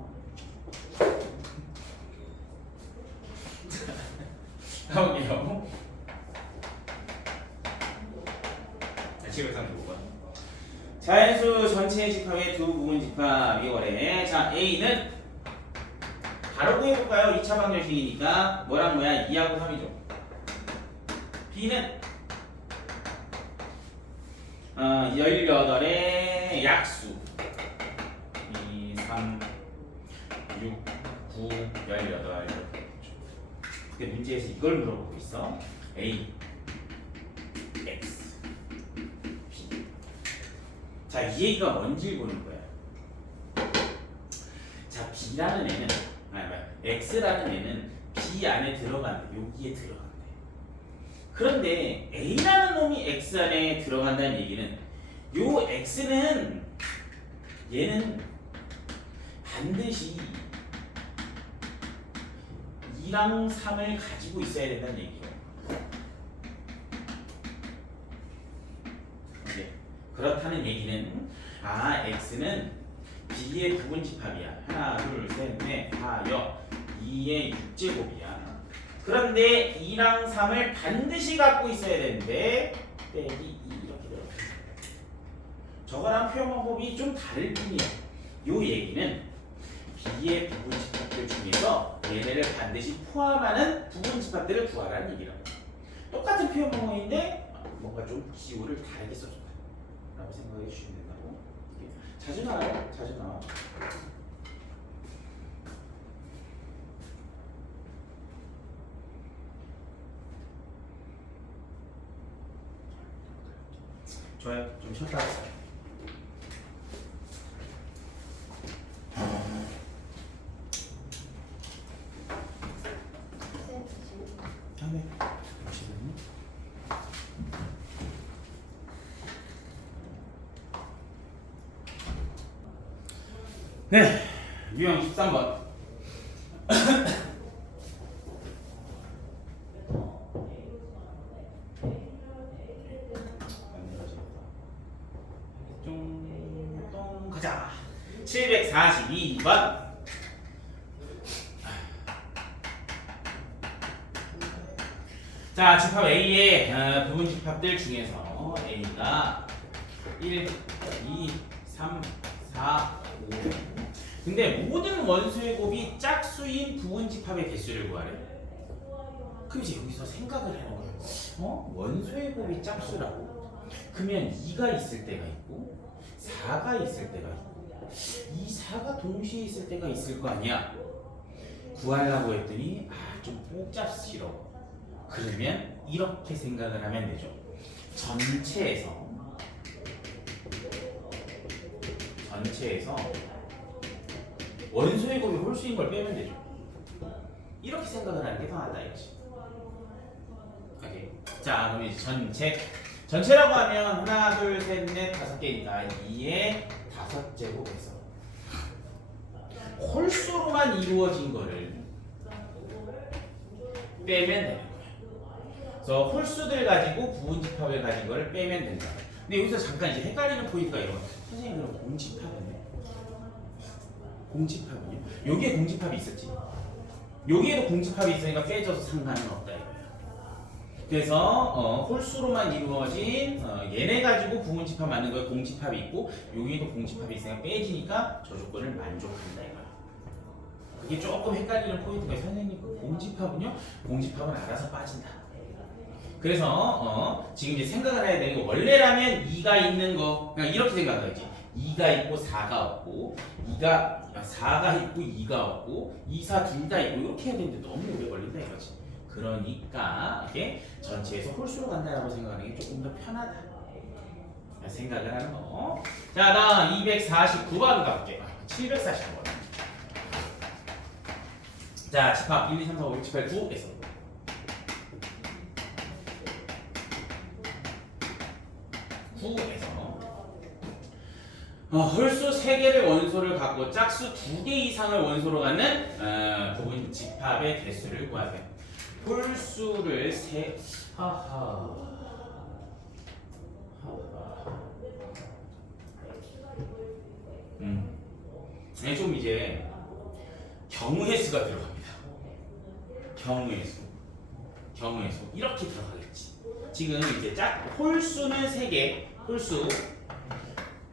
가볼게요. 735번. 자연수 전체 집합의 두 부분 집합이 원래. 자, A는 바로 구해볼까요? 2차 방정식이니까 뭐랑 뭐야? 2하고 3이죠. B는 18의 약수 2, 3, 6, 9, 18. 근데 문제에서 이걸 물어보고 있어. A, X, B. 자, 이 얘기가 뭔지 보는 거야. 자, B라는 애는 X라는 애는 B 안에 들어간대. 여기에 들어간대. 그런데 A라는 놈이 X 안에 들어간다는 얘기는 요 X는 얘는 반드시 2랑 3을 가지고 있어야 된다는 얘기죠. 네. 그렇다는 얘기는 X는 B의 부분집합이야. 하나, 둘, 셋, 넷, 다, 여. 2의 6제곱이야. 그런데 2랑 3을 반드시 갖고 있어야 되는데 빼기 2 이렇게 들어가. 저거랑 표현 방법이 좀 다를 뿐이야. 요 얘기는 B의 부분집합들 중에서 얘네를 반드시 포함하는 부분집합들을 구하라는 얘기라고. 똑같은 표현 방법인데 뭔가 좀 기호를 다르게 써줬다 라고 생각해 주시면 된다고. 자주 나와요. 자주 나와. 좋아요. 좀 쉬었다 가세요. 네. 잠시만요. 네. 유형 13번. 똥 가자. 742번. 자, 집합 A의 부분 집합들 중에서 A가 1, 2, 3, 4, 5. 근데 모든 원소의 곱이 짝수인 부분 집합의 개수를 구하래. 그럼 이제 여기서 생각을 하는 거야. 원소의 곱이 짝수라고? 그러면 2가 있을 때가 있고 4가 있을 때가 있고 이 4가 동시에 있을 때가 있을 거 아니야. 구하려고 했더니 좀 복잡스러워. 그러면 이렇게 생각을 하면 되죠. 전체에서 원소의 곱이 홀수인 걸 빼면 되죠. 이렇게 생각을 하는 게 더 낫다 이거지. 오케이. 자, 그럼 이제 전체라고 하면 하나, 둘, 셋, 넷, 다섯 개니까 2의 5제곱에서 홀수로만 이루어진 거를 빼면 되는 거야. 그래서 홀수들 가지고 부분집합을 가진 거를 빼면 된다. 근데 여기서 잠깐 이제 헷갈리는 포인트가 이런 거야. 선생님 그럼 공집합은요? 여기에 공집합이 있었지. 여기에도 공집합이 있으니까 빼줘서 상관은 없다 이거야. 그래서 홀수로만 이루어진 얘네 가지고 부분집합 맞는 거에 공집합이 있고 여기에도 공집합이 있으니까 빼지니까 저 조건을 만족한다 이거야. 그게 조금 헷갈리는 포인트가 선생님 그 공집합은요? 공집합은 알아서 빠진다. 그래서 지금 이제 생각을 해야 되는 게 원래라면 2가 있는 거 그냥 이렇게 생각하지. 2가 있고 4가 없고 4가 있고 2가 없고 2, 4 둘 다 있고 이렇게 해야 되는데 너무 오래 걸린다 이거지. 그러니까 이게 전체에서 홀수로 간다라고 생각하는 게 조금 더 편하다 생각을 하는 거. 자, 다음 249번 갈게요. 749번. 자, 집합 1, 2, 3, 4, 5, 6, 7, 8, 9에서 9에서 홀수 3개를 원소를 갖고 짝수 2개 이상을 원소로 갖는 부분 집합의 개수를 구하세요. 홀수를 좀 이제 경우의 수가 들어갑니다. 경우의 수 이렇게 들어가겠지. 지금 이제 홀수는 3개, 홀수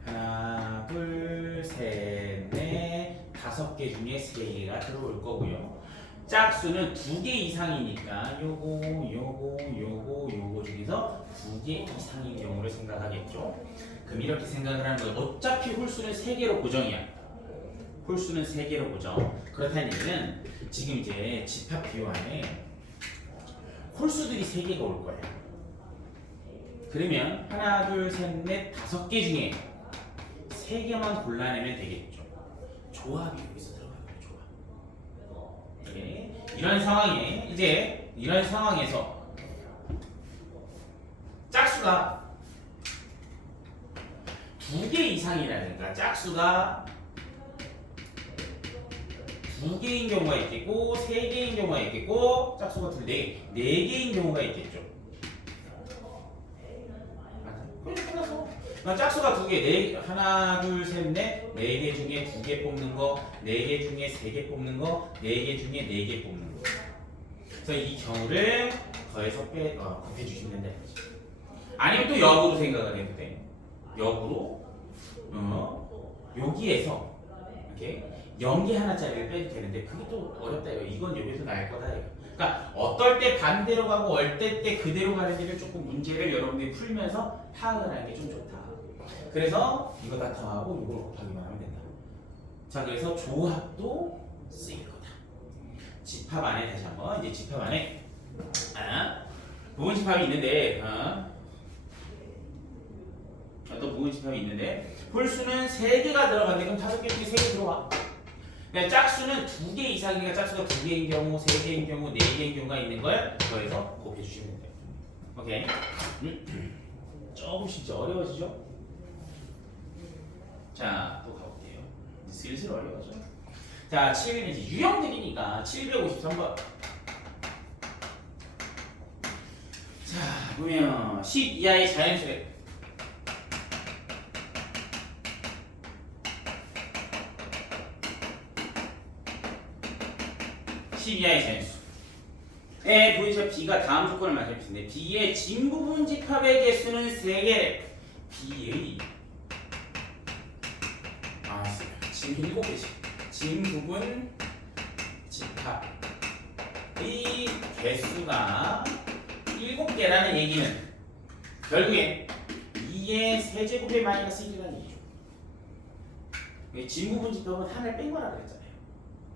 하나, 둘, 셋, 넷, 5개 중에 3개가 들어올 거고요. 짝수는 2개 이상이니까 요거 중에서 2개 이상인 경우를 생각하겠죠. 그럼 이렇게 생각을 하는 거예요. 어차피 홀수는 3개로 고정이야. 홀수는 3개로 고정. 그렇다는 얘기는 지금 이제 집합 비호 안에 홀수들이 3개가 올 거예요. 그러면 하나, 둘, 셋, 넷, 5개 중에 3개만 골라내면 되겠죠. 조합이 여기서 들어가는 거예요. 조합. 네. 이런 상황에서 짝수가 2개 이상이라든가 짝수가 2개인 경우가 있겠고 3개인 경우가 있겠고 짝수가 4개인 경우가 있겠죠. 그래서 끝났어. 짝수가 2개, 하나, 둘, 셋, 넷, 4개 중에 2개 뽑는 거, 4개 중에 3개 뽑는 거, 4개 중에 4개 뽑는 거. 그래서 이 경우를 더해서 곱해주시면 된다. 아니면 또 역으로 생각을 해도 돼. 역으로 여기에서 이렇게 0개 하나짜리를 빼도 되는데 그게 또 어렵다 이거. 이건 여기서 나을 거다 이거. 그러니까 어떨 때 반대로 가고 어떨 때 그대로 가는지를 조금 문제를 여러분들이 풀면서 파악을 하는 게 좀 좋다. 그래서 이거 다 더하고 이걸 곱하기만 하면 된다. 자, 그래서 조합도 쓰일 거다. 집합 안에 다시 한번 이제 집합 안에 부분 집합이 있는데 또 부분 집합이 있는데 홀수는 3개가 들어갔는데 그럼 5개 중에 3개 들어와. 그러니까 짝수는 2개 이상이니까 짝수가 2개인 경우, 3개인 경우, 4개인 경우가 있는 걸 더해서 곱해주시면 돼요. 오케이. 조금씩 어려워지죠? 자, 또 가볼게요. 슬슬 어려워져. 자, 7은 이제 유형들이니까 753번. 자, 보면 10 이하의 자연수래. 이하의 자연수. 보이시죠? B가 다음 조건을 만족했는데 B의 진부분 집합의 개수는 3개. B의 지금 7개지. 진부분 집합의 개수가 7개라는 얘기는 결국엔 2의 세제곱의 마이너스 1이라는 얘기죠. 진부분 집합은 하나를 뺀 거라 그랬잖아요.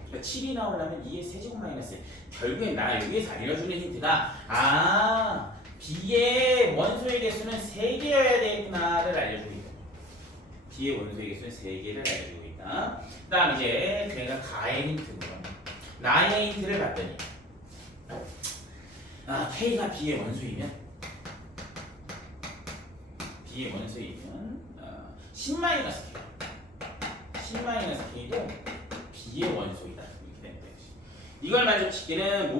그러니까 7이 나오려면 2의 세제곱 마이너스 1. 결국엔 나 여기에서 알려주는 힌트가 B의 원소의 개수는 3개여야 되겠구나를 알려주고 있다. B의 원소의 개수는 3개를 알려주고 있다. 그 다음 이제 내가 가의 힌트고요. 나의 힌트를 봤더니 K가 B의 원소이면 10-K 10-K도 B의 원소이다. 이렇게 되는 거지. 이걸 만족시키는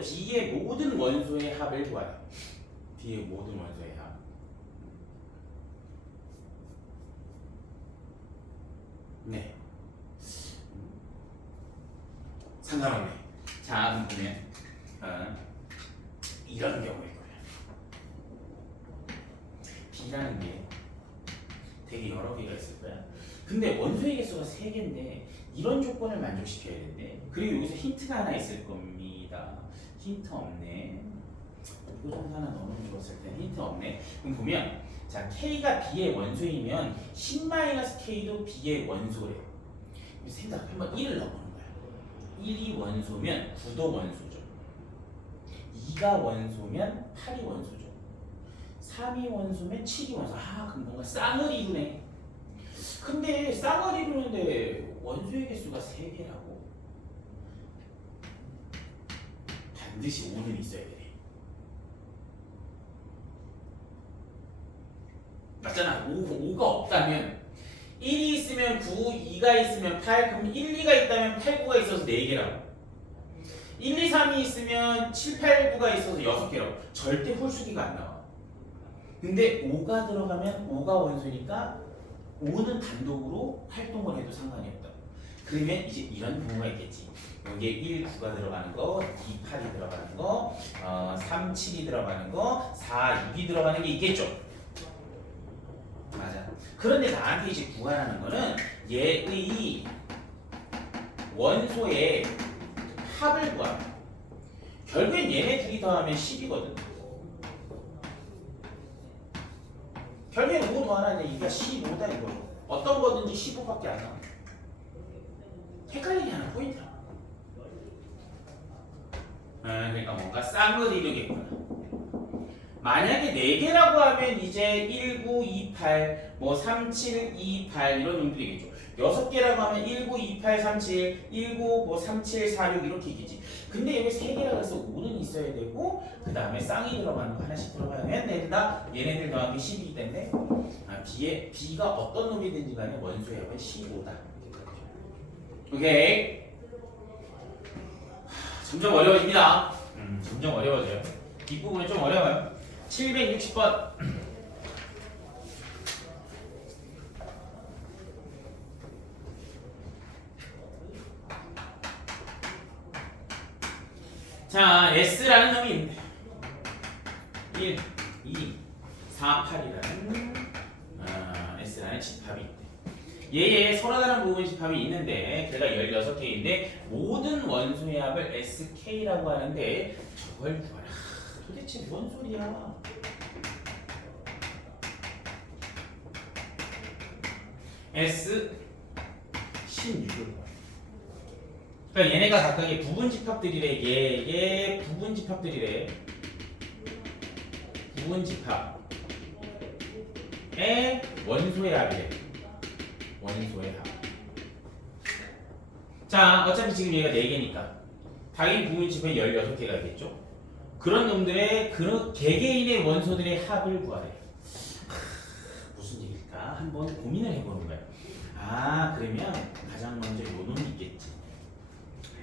B의 모든 원소의 합을 구하라. B의 모든 원소의 합. 네. 상관없네. 자, 보면 이런 경우일 거야. B라는 게 되게 여러 개가 있을 거야. 근데 원소의 개수가 3개인데 이런 조건을 만족시켜야 되는데, 그리고 여기서 힌트가 하나 있을 겁니다. 힌트 없네. 이거 정도 하나 넣으면 좋았을 텐데 힌트 없네. 그럼 보면 자, K가 B의 원소이면 10-K도 B의 원소래. 생각 한번 1을 넣어보는 거야. 1이 원소면 9도 원소죠. 2가 원소면 8이 원소죠. 3이 원소면 7이 원소. 그럼 뭔가 쌍을 이루네. 근데 쌍을 이루는데 원소의 개수가 3개라고. 반드시 5는 있어야 돼. 맞잖아. 5가 없다면 1이 있으면 9, 2가 있으면 8, 그럼 1, 2가 있다면 8, 9가 있어서 4개라고. 1, 2, 3이 있으면 7, 8, 9가 있어서 6개라고. 절대 홀수기가 안 나와. 근데 5가 들어가면 5가 원소니까 5는 단독으로 활동을 해도 상관이 없다. 그러면 이제 이런 경우가 있겠지. 여기에 1, 9가 들어가는 거, 2, 8이 들어가는 거, 3, 7이 들어가는 거, 4, 6이 들어가는 게 있겠죠. 맞아. 그런데 나한테 이제 구하라는 거는 얘의 원소의 합을 구하라. 결국엔 얘네 둘이 더하면 10이거든. 결국엔 5 더하나 얘가 15다 이거. 어떤 거든지 15밖에 안 나와. 헷갈리게 하는 포인트야. 그러니까 뭔가 쌍을 이루겠구나. 만약에 4개라고 하면 이제 1, 9, 2, 8, 뭐 3, 7, 2, 8 이런 놈들이겠죠. 6개라고 하면 1, 9, 2, 8, 3, 7, 1, 9, 뭐 3, 7, 4, 6 이렇게 있겠지. 근데 여기 3개라고 해서 5는 있어야 되고, 그 다음에 쌍이 들어가는 거 하나씩 들어가야 돼. 얘네들 더하기 10이기 때문에 B가 어떤 놈이든지 간에 원소의 합은 15다. 오케이. 점점 어려워집니다. 점점 어려워져요. 뒷부분은 좀 어려워요. 760번. 자, S라는 놈이 있는데 1, 2, 4, 8이라는 S라는 집합이 있대. 얘의 서로 다른 부분 집합이 있는데 걔가 16개인데 모든 원소의 합을 SK라고 하는데 저걸 구하라. 도대체 뭔 소리야? S 16을. 그러니까 얘네가 각각의 부분 집합들이래. 얘 부분 집합들이래. 부분 집합의 원소의 합이래. 원소의 합. 자, 어차피 지금 얘가 4개니까 당연히 부분 집합이 16개가 있겠죠. 그런 놈들의 그 개개인의 원소들의 합을 구하래. 무슨 얘기일까? 한번 고민을 해보는 거야. 그러면 가장 먼저 요 놈이 있겠지.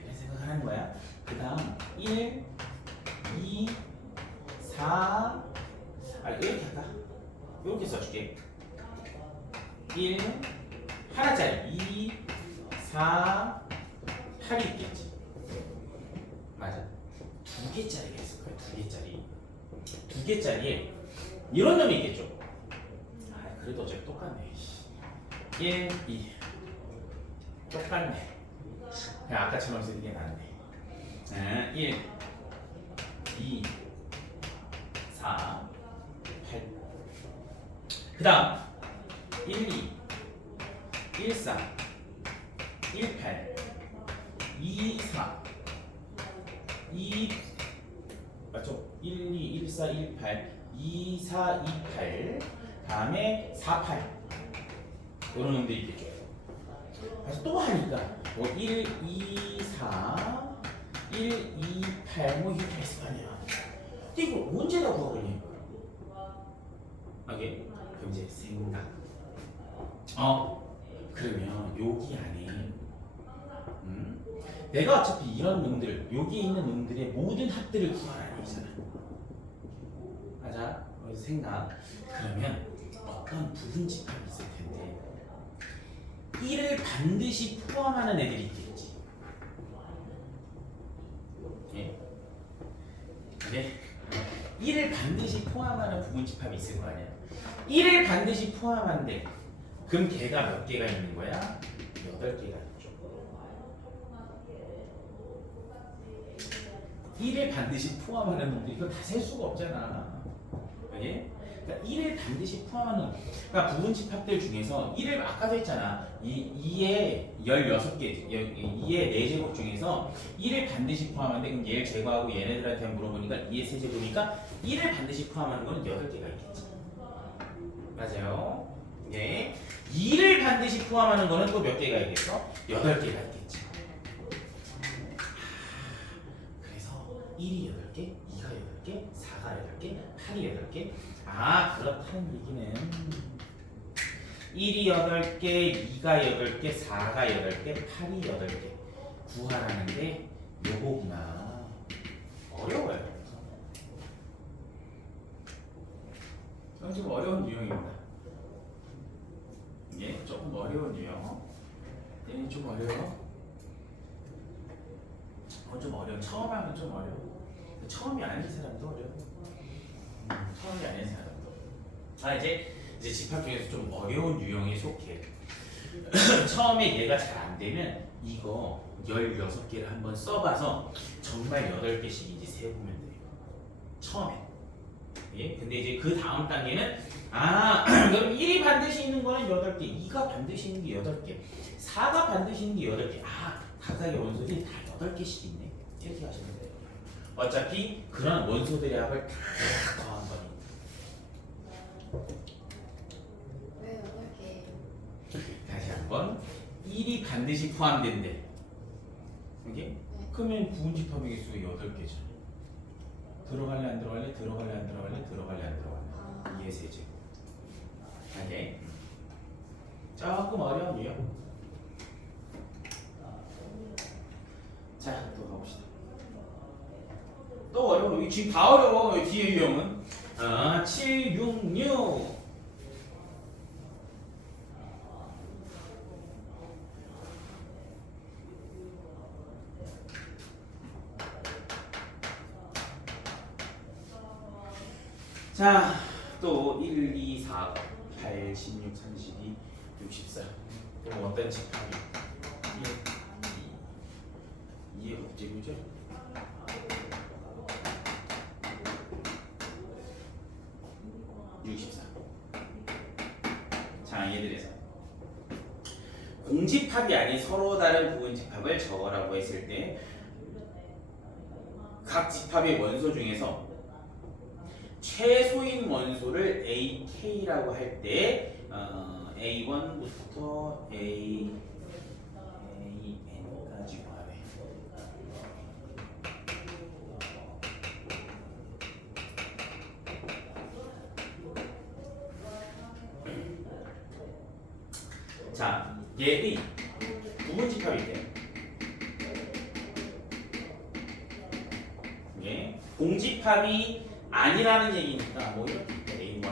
이런 생각을 하는 거야. 그 다음 1, 2, 4 이렇게 할까? 이렇게 써줄게. 1 하나짜리 2, 4, 8이 있겠지. 맞아. 2개짜리가 있을 거야. 2개짜리. 2개짜리에 이런 놈이 있겠죠. 그래도 어차피 똑같네. 1, 2 똑같네. 그냥 아까처럼 쓰는 게 낫네. 1, 2, 4, 8. 그 다음 1, 2, 1, 4, 1, 8, 2, 4 2 맞죠? 1, 2, 1, 4, 1, 8 2, 4, 2, 8 다음에 4, 8 이런 놈들이 있겠죠. 그래서 또 하니까 뭐 1, 2, 4 1, 2, 8 뭐 이렇게 했을 거 아니야. 근데 이거 언제다 구하겠니? 오케이? 그럼 이제 생각 그러면 여기 안에 내가 어차피 이런 놈들 여기 있는 놈들의 모든 합들을 구하라는 얘기잖아. 맞아? 그래서 생각 그러면 어떤 부분 집합이 있을 텐데 1을 반드시 포함하는 애들이 있겠지. 예? 그래? 1을 반드시 포함하는 부분 집합이 있을 거 아니야. 1을 반드시 포함한데 그럼 걔가 몇 개가 있는 거야? 8개가 있죠. 1을 반드시 포함하는 놈들 이거 다 셀 수가 없잖아. 예? 그러니까 1을 반드시 포함하는 그러니까 부분 집합들 중에서 1을 아까도 했잖아. 2의 16개, 2의 4제곱 중에서 1을 반드시 포함하는데 그럼 얘를 제거하고 얘네들한테 물어보니까 2의 세제곱이니까 1을 반드시 포함하는 거는 8개가 있겠지. 맞아요. 네. 2를 반드시 포함하는 거는 또 몇 개가 있겠어? 8개가 있겠지. 그래서 1이 8개, 2가 8개, 4가 8개, 8이 8개. 그렇다는 얘기는 1이 8개, 2가 8개, 4가 8개, 8이 8개 구하라는 게 요거구나. 어려워요. 좀 어려운 유형입니다. 예, 조금 어려운 유형. 예, 좀 어려워. 좀 어려워. 처음 하면 좀 어려워. 처음이 아닌 사람도 어려워. 처음이 아닌 사람도. 이제 집합 중에서 좀 어려운 유형에 속해. 처음에 얘가 잘 안 되면 이거 16개를 한번 써봐서 정말 8개씩인지 세보면 돼요. 처음에. 예? 근데 이제 그 다음 단계는 그럼 1이 반드시 있는 거는 8개, 2가 반드시 있는 게 8개, 4가 반드시 있는 게 8개. 각각의 원소들이 다 8개씩 있네. 이렇게 하시면 돼요. 어차피 그런 원소들의 합을 다 더한 거니까. 왜 8개? 다시 한번 1이 반드시 포함된대. 오케이? 그러면 부분 집합의 개수가 8개잖아. 들어갈래 안 들어갈래? 들어갈래 안 들어갈래? 들어갈래 안 들어갈래? 2의 세제곱. 오케이? 조금 어려운 유형. 자, 또 가봅시다. 또 어려워. 여기 지금 다 어려워. 뒤에 유형은 7, 6, 6. 자, 또 1, 2, 4, 8, 16, 32, 64. 그럼 어떤 집합이? 2의 곱제곱이죠? 자, 얘들에서 공집합이 아닌 서로 다른 부분 집합을 적으라고 했을 때 각 집합의 원소 중에서 최소인 원소를 AK라고 할 때 A1부터 AN까지 구하래. 자, 얘의 부분 집합이 돼요. 예, 공집합이 아니라는 얘기니까 뭐 이렇게 A1,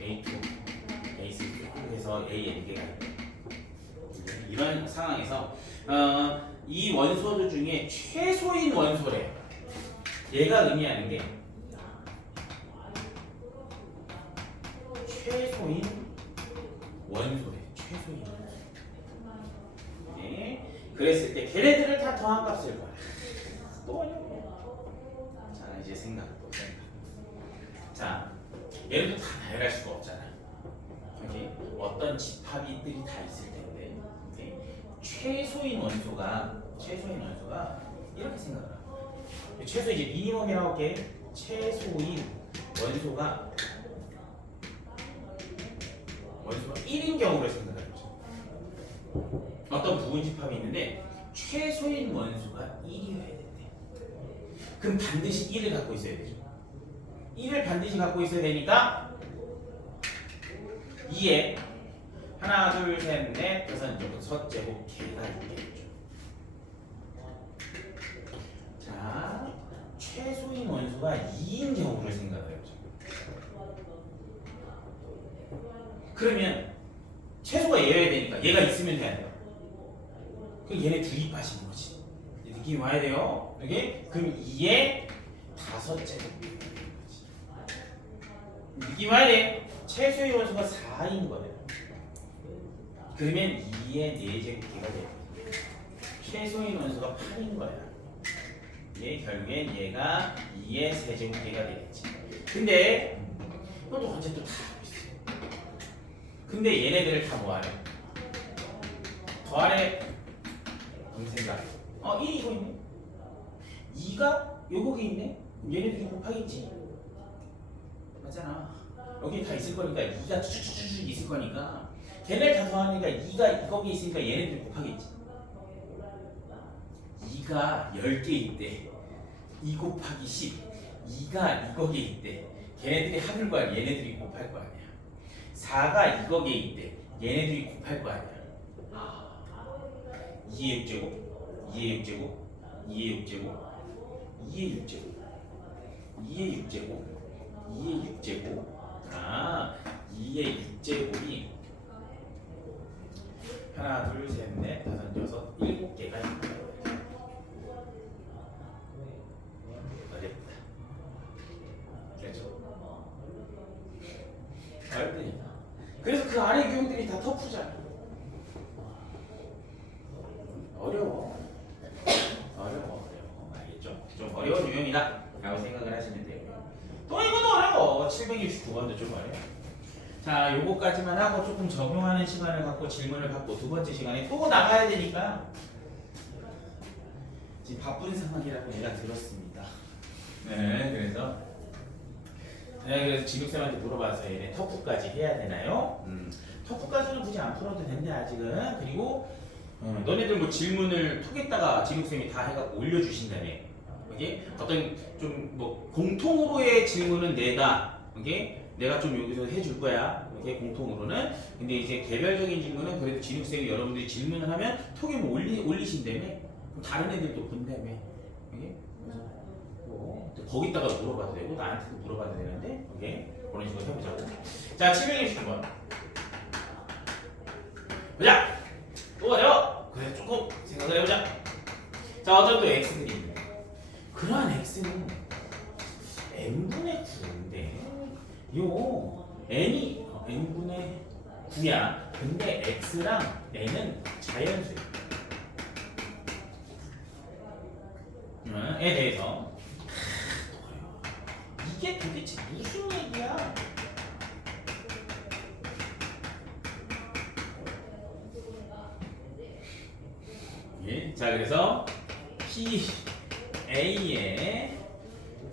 A2, A3 해서 AN개가 있고 이런 상황에서 이 원소들 중에 최소인 원소래. 얘가 의미하는 게 최소인 원소래. 최소인 원소. 네. 그랬을 때 걔네들을 다 더한 값을 구하라. 또 어려워. 자, 이제 생각. 자, 얘를 다 나열할 수가 없잖아. 어떤 집합이들이 다 있을 텐데, 최소인 원소가 최소인 원소가 이렇게 생각을 하고 최소 이제 미니멈이라고 할게. 최소인 원소가 1인 경우를 생각하는 거죠. 어떤 부분집합이 있는데 최소인 원소가 1이어야 된대. 그럼 반드시 1을 갖고 있어야 되죠. 1을 반드시 갖고 있어야 되니까 2에 하나, 둘, 셋, 넷, 다섯, 여섯 제곱 개가 있겠죠. 자, 최소인 원소가 2인 경우를 생각해야죠. 그러면 최소가 얘여야 되니까 얘가 있으면 돼야 돼요. 그럼 얘네 둘이 빠지는 거지. 느낌이 와야 돼요. 이게 그럼 2에 다섯 제곱이 되는 거지. 느낌이 와야 돼. 최소의 원소가 4인 거예요. 그러면 2의 4제곱기가 돼요. 최소의 원소가 8인 거야. 얘 결국엔 얘가 2의 세제곱기가 되겠지. 근데 이것도 언제 또 다 하고 있어. 근데 얘네들을 다 뭐하래? 더하래. 생각. 1이 이거 있네. 2가 요거기 있네. 얘네들이 곱하겠지. 맞잖아. 여기 다 있을 거니까 2가 쭉쭉쭉 있을 거니까 걔네를 다 더하니까 2가 거기 있으니까 얘네들이 곱하겠지. 2가 10개 있대. 2 곱하기 10. 2가 이거기에 있대. 걔네들이 합을 거야. 얘네들이 곱할 거 아니야. 4가 이거기에 있대. 얘네들이 곱할 거 아니야. 2의 6제곱, 2의 6제곱, 2의 6제곱, 2의 6제곱, 2의 6제곱, 2의 6제곱. 2의 6제곱이 하나, 둘, 셋, 넷, 다섯, 여섯, 7개가 있는 거예요. 어렵다. 그렇죠? 어렵다니까. 그래서 그 아래 규형들이 다 터프잖아. 어려워. 알겠죠? 좀 어려운 유형이다 라고 생각을 하시면 돼요. 또 이것도 어려워. 769번도 좀 어려워. 자, 요거까지만 하고 조금 적용하는 시간을 갖고 질문을 갖고 두 번째 시간에 또 나가야 되니까 지금 바쁜 상황이라고 얘가 들었습니다. 그래서 진욱쌤한테 물어봐서 얘네 터프까지 해야 되나요? 터프까지는 굳이 안 풀어도 된대 아직은. 그리고 너네들 뭐 질문을 톡에다가 진욱쌤이 다 해갖고 올려주신다네. 이게 어떤 좀 뭐 공통으로의 질문은 내가 좀 여기서 해줄 거야. 이렇게 공통으로는. 근데 이제 개별적인 질문은 그래도 진욱쌤이 여러분들이 질문을 하면 톡에 뭐 올리신다며. 그럼 다른 애들도 본다며. 이게 그래서 뭐 거기다가 물어봐도 되고 나한테도 물어봐도 되는데 이게 그런 식으로 해보자고. 자, 760번. 보자. 또 어려워. 그래 조금 생각을 해보자. 자, 어떤 또 x들이 있네. 그러한 x는 n분의 9인데 요 n이 n분의 9야. 근데 x랑 n은 자연수야. 에 대해서 이게 도대체 무슨 얘기야? 예, 자 그래서 PA의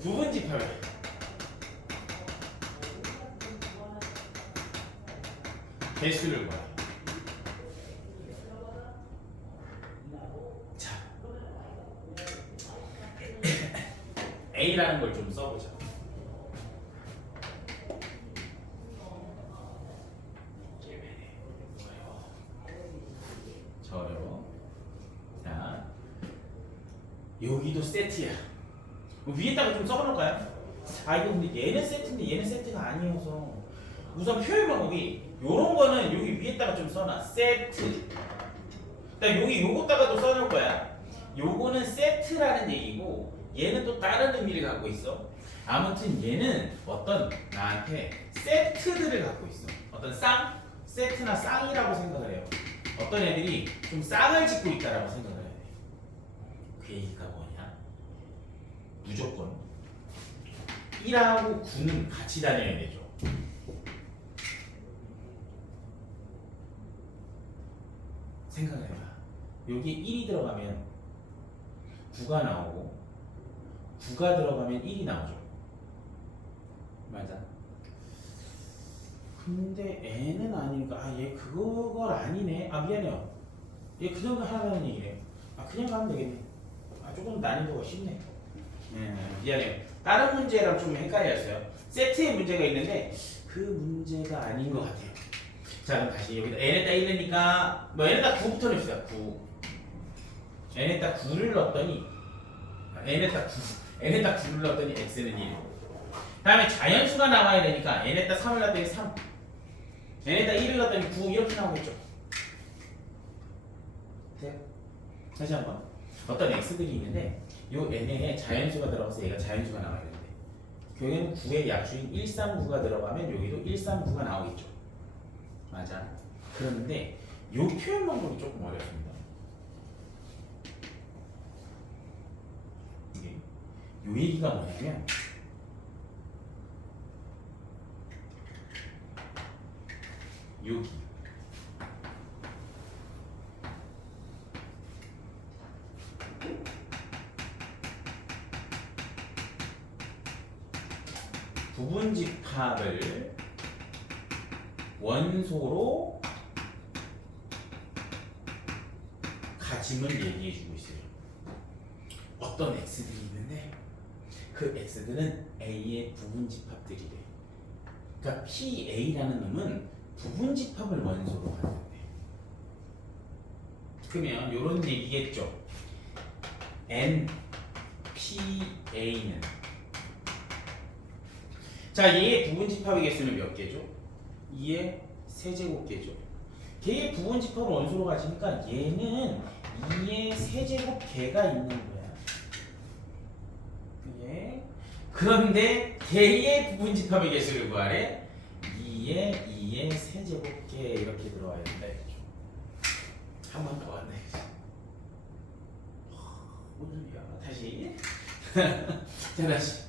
부분집합 개수를 구하라. 자, A라는 걸 좀 써보자. 어려워. 자, 여기도 세트야. 위에다가 좀 써볼까요? 이거 근데 얘는 세트인데 얘는 세트가 아니어서 우선 표현 방법이 요런 거는 여기 위에다가 좀 써놔. 세트. 그다음 여기 요거다가도 써놓을 거야. 요거는 세트라는 얘기고 얘는 또 다른 의미를 갖고 있어. 아무튼 얘는 어떤 나한테 세트들을 갖고 있어. 어떤 쌍? 세트나 쌍이라고 생각을 해요. 어떤 애들이 좀 쌍을 짓고 있다라고 생각을 해야 돼. 그 얘기가 뭐냐? 무조건 1하고 9는 같이 다녀야 되죠. 생각을 해봐. 여기 1이 들어가면 9가 나오고 9가 들어가면 1이 나오죠. 맞아. 근데 n은 아니니까 아 얘 그걸 아니네. 아 미안해요. 얘 그 정도 하라는 얘기네. 아 그냥 가면 되겠네. 아 조금 난이도가 쉽네. 미안해요. 다른 문제랑 좀 헷갈렸어요. 세트의 문제가 있는데 그 문제가 아닌 것 같아요. 자 그럼 다시 여기다 n에다 1이니까 뭐 n에다 9부터 넣읍시다. 9 n에다 9를 넣었더니 n에다 9를 넣었더니 x는 1. 다음에 자연수가 나와야 되니까 n에다 3을 넣었더니 3 n에다 1을 넣었더니 9 이렇게 나오겠죠. 돼요? 다시 한번 어떤 x들이 있는데 요 n에 자연수가 들어가서 얘가 자연수가 나와야 되는데 결국에는 9의 약수인 139가 들어가면 여기도 139가 나오겠죠. 맞아. 그런데 요 표현 방법이 조금 어렵습니다. 이게 요 얘기가 뭐냐면 여기 부분집합을 원소로 가짐을 얘기해주고 있어요. 어떤 x들이 있는데 그 x들은 a의 부분집합들이래. 그러니까 PA라는 놈은 부분집합을 원소로 갖는데. 그러면 이런 얘기겠죠. NPA는 자 얘의 부분집합의 개수는 몇 개죠? 2의 세제곱개죠. 걔의 부분집합을 원소로 가지니까 얘는 2의 세제곱개가 있는 거야. 그게 그런데 걔의 부분집합의 개수를 구하래. 2의 세제곱개 이렇게 들어와야 된다. 한 번 더 왔네. 무슨 소리야? 다시. 자 다시.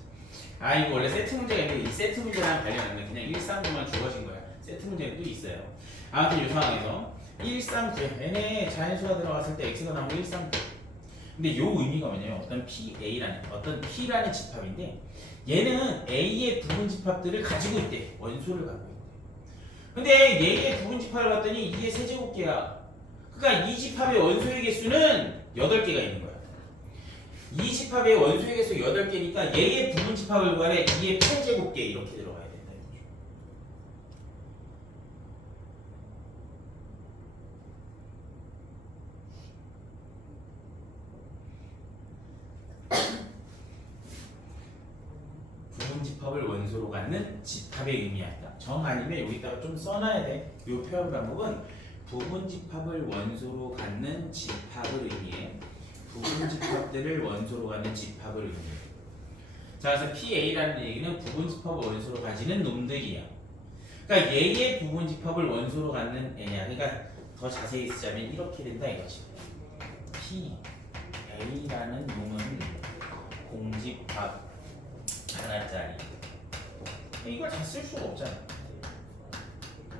아 이거 원래 세트 문제가 있는데 이 세트 문제랑 관련없는 그냥 139만 주어진 거야. 세트 문제는 또 있어요. 아무튼 이 상황에서 139 n에 자연수가 들어갔을 때 x가 나오고 139. 근데 요 의미가 뭐냐면 어떤 P라는 집합인데 얘는 A의 부분집합들을 가지고 있대. 원소를 갖고 있대. 근데 얘의 부분집합을 봤더니 2의 세제곱개야. 그러니까 이 집합의 원소의 개수는 8개가 있는 거야. 이 집합의 원소의 개수 8개니까 얘의 부분집합을 구하래. 2의 8제곱개 이렇게 들어가야 된다 이거죠. 부분집합을 원소로 갖는 집합의 의미한다. 정 아니면 여기다가 좀 써놔야 돼. 이 표현 방법은 부분집합을 원소로 갖는 집합을 의미해. 부분집합들을 원소로 갖는 집합을 의미해. 자, 그래서 PA라는 얘기는 부분집합을 원소로 가지는 놈들이야. 그러니까 얘의 부분집합을 원소로 갖는 애야. 그러니까 더 자세히 쓰자면 이렇게 된다 이거지. PA라는 놈은 공집합 하나짜리. 이걸 다 쓸 수가 없잖아.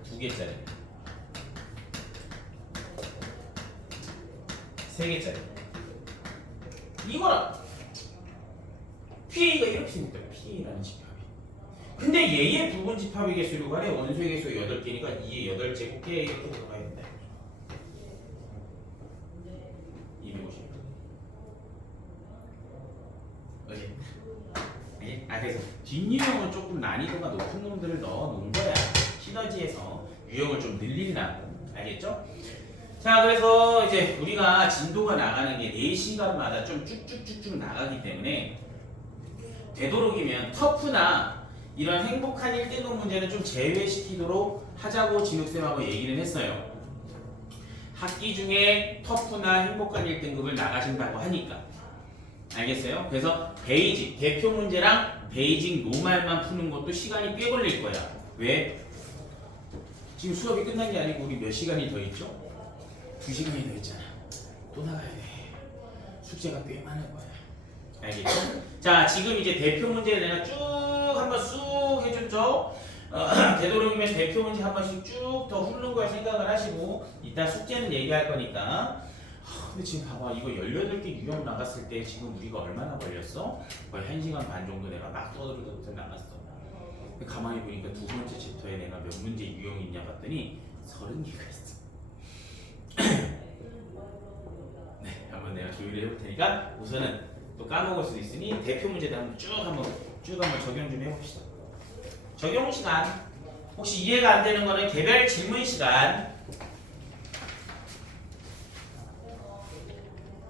2개짜리. 3개짜리. 이거랑 PA가 이렇게 생겼다. PA라는 집합이. 근데 얘의 부분집합의 개수를 구하래. 원소의 개수 8개니까 2의 8제곱개 이렇게 들어가야 된다. 250. 어제. 그래서 뒷유형은 조금 난이도가 높은 놈들을 넣어 놓은 거야. 시너지에서 유형을 좀 늘리려고. 알겠죠? 자, 그래서 이제 우리가 진도가 나가는 게 4시간마다 좀 쭉쭉쭉쭉 나가기 때문에 되도록이면 터프나 이런 행복한 1등급 문제는 좀 제외시키도록 하자고 진욱쌤하고 얘기를 했어요. 학기 중에 터프나 행복한 1등급을 나가신다고 하니까. 알겠어요? 그래서 베이직, 대표 문제랑 베이직 노말만 푸는 것도 시간이 꽤 걸릴 거야. 왜? 지금 수업이 끝난 게 아니고 우리 몇 시간이 더 있죠? 2시간이 더 있잖아. 또 나가야 돼. 숙제가 꽤 많을 거야. 알겠죠? 자, 지금 이제 대표 문제를 내가 쭉 한번 쑥 해줬죠? 되도록이면 대표 문제 한 번씩 쭉 더 훑는 걸 생각을 하시고 이따 숙제는 얘기할 거니까 근데 지금 봐봐 이거 18개 유형 나갔을 때 지금 우리가 얼마나 걸렸어? 거의 1시간 반 정도 내가 막 떠들어서 나갔어. 근데 가만히 보니까 두 번째 챕터에 내가 몇 문제 유형이 있냐 봤더니 30개가 있어. 네, 한번 내가 조율을 해볼 테니까 우선은 또 까먹을 수도 있으니 대표 문제도 한번 쭉 한번 적용 좀 해봅시다. 적용 시간. 혹시 이해가 안 되는 거는 개별 질문 시간.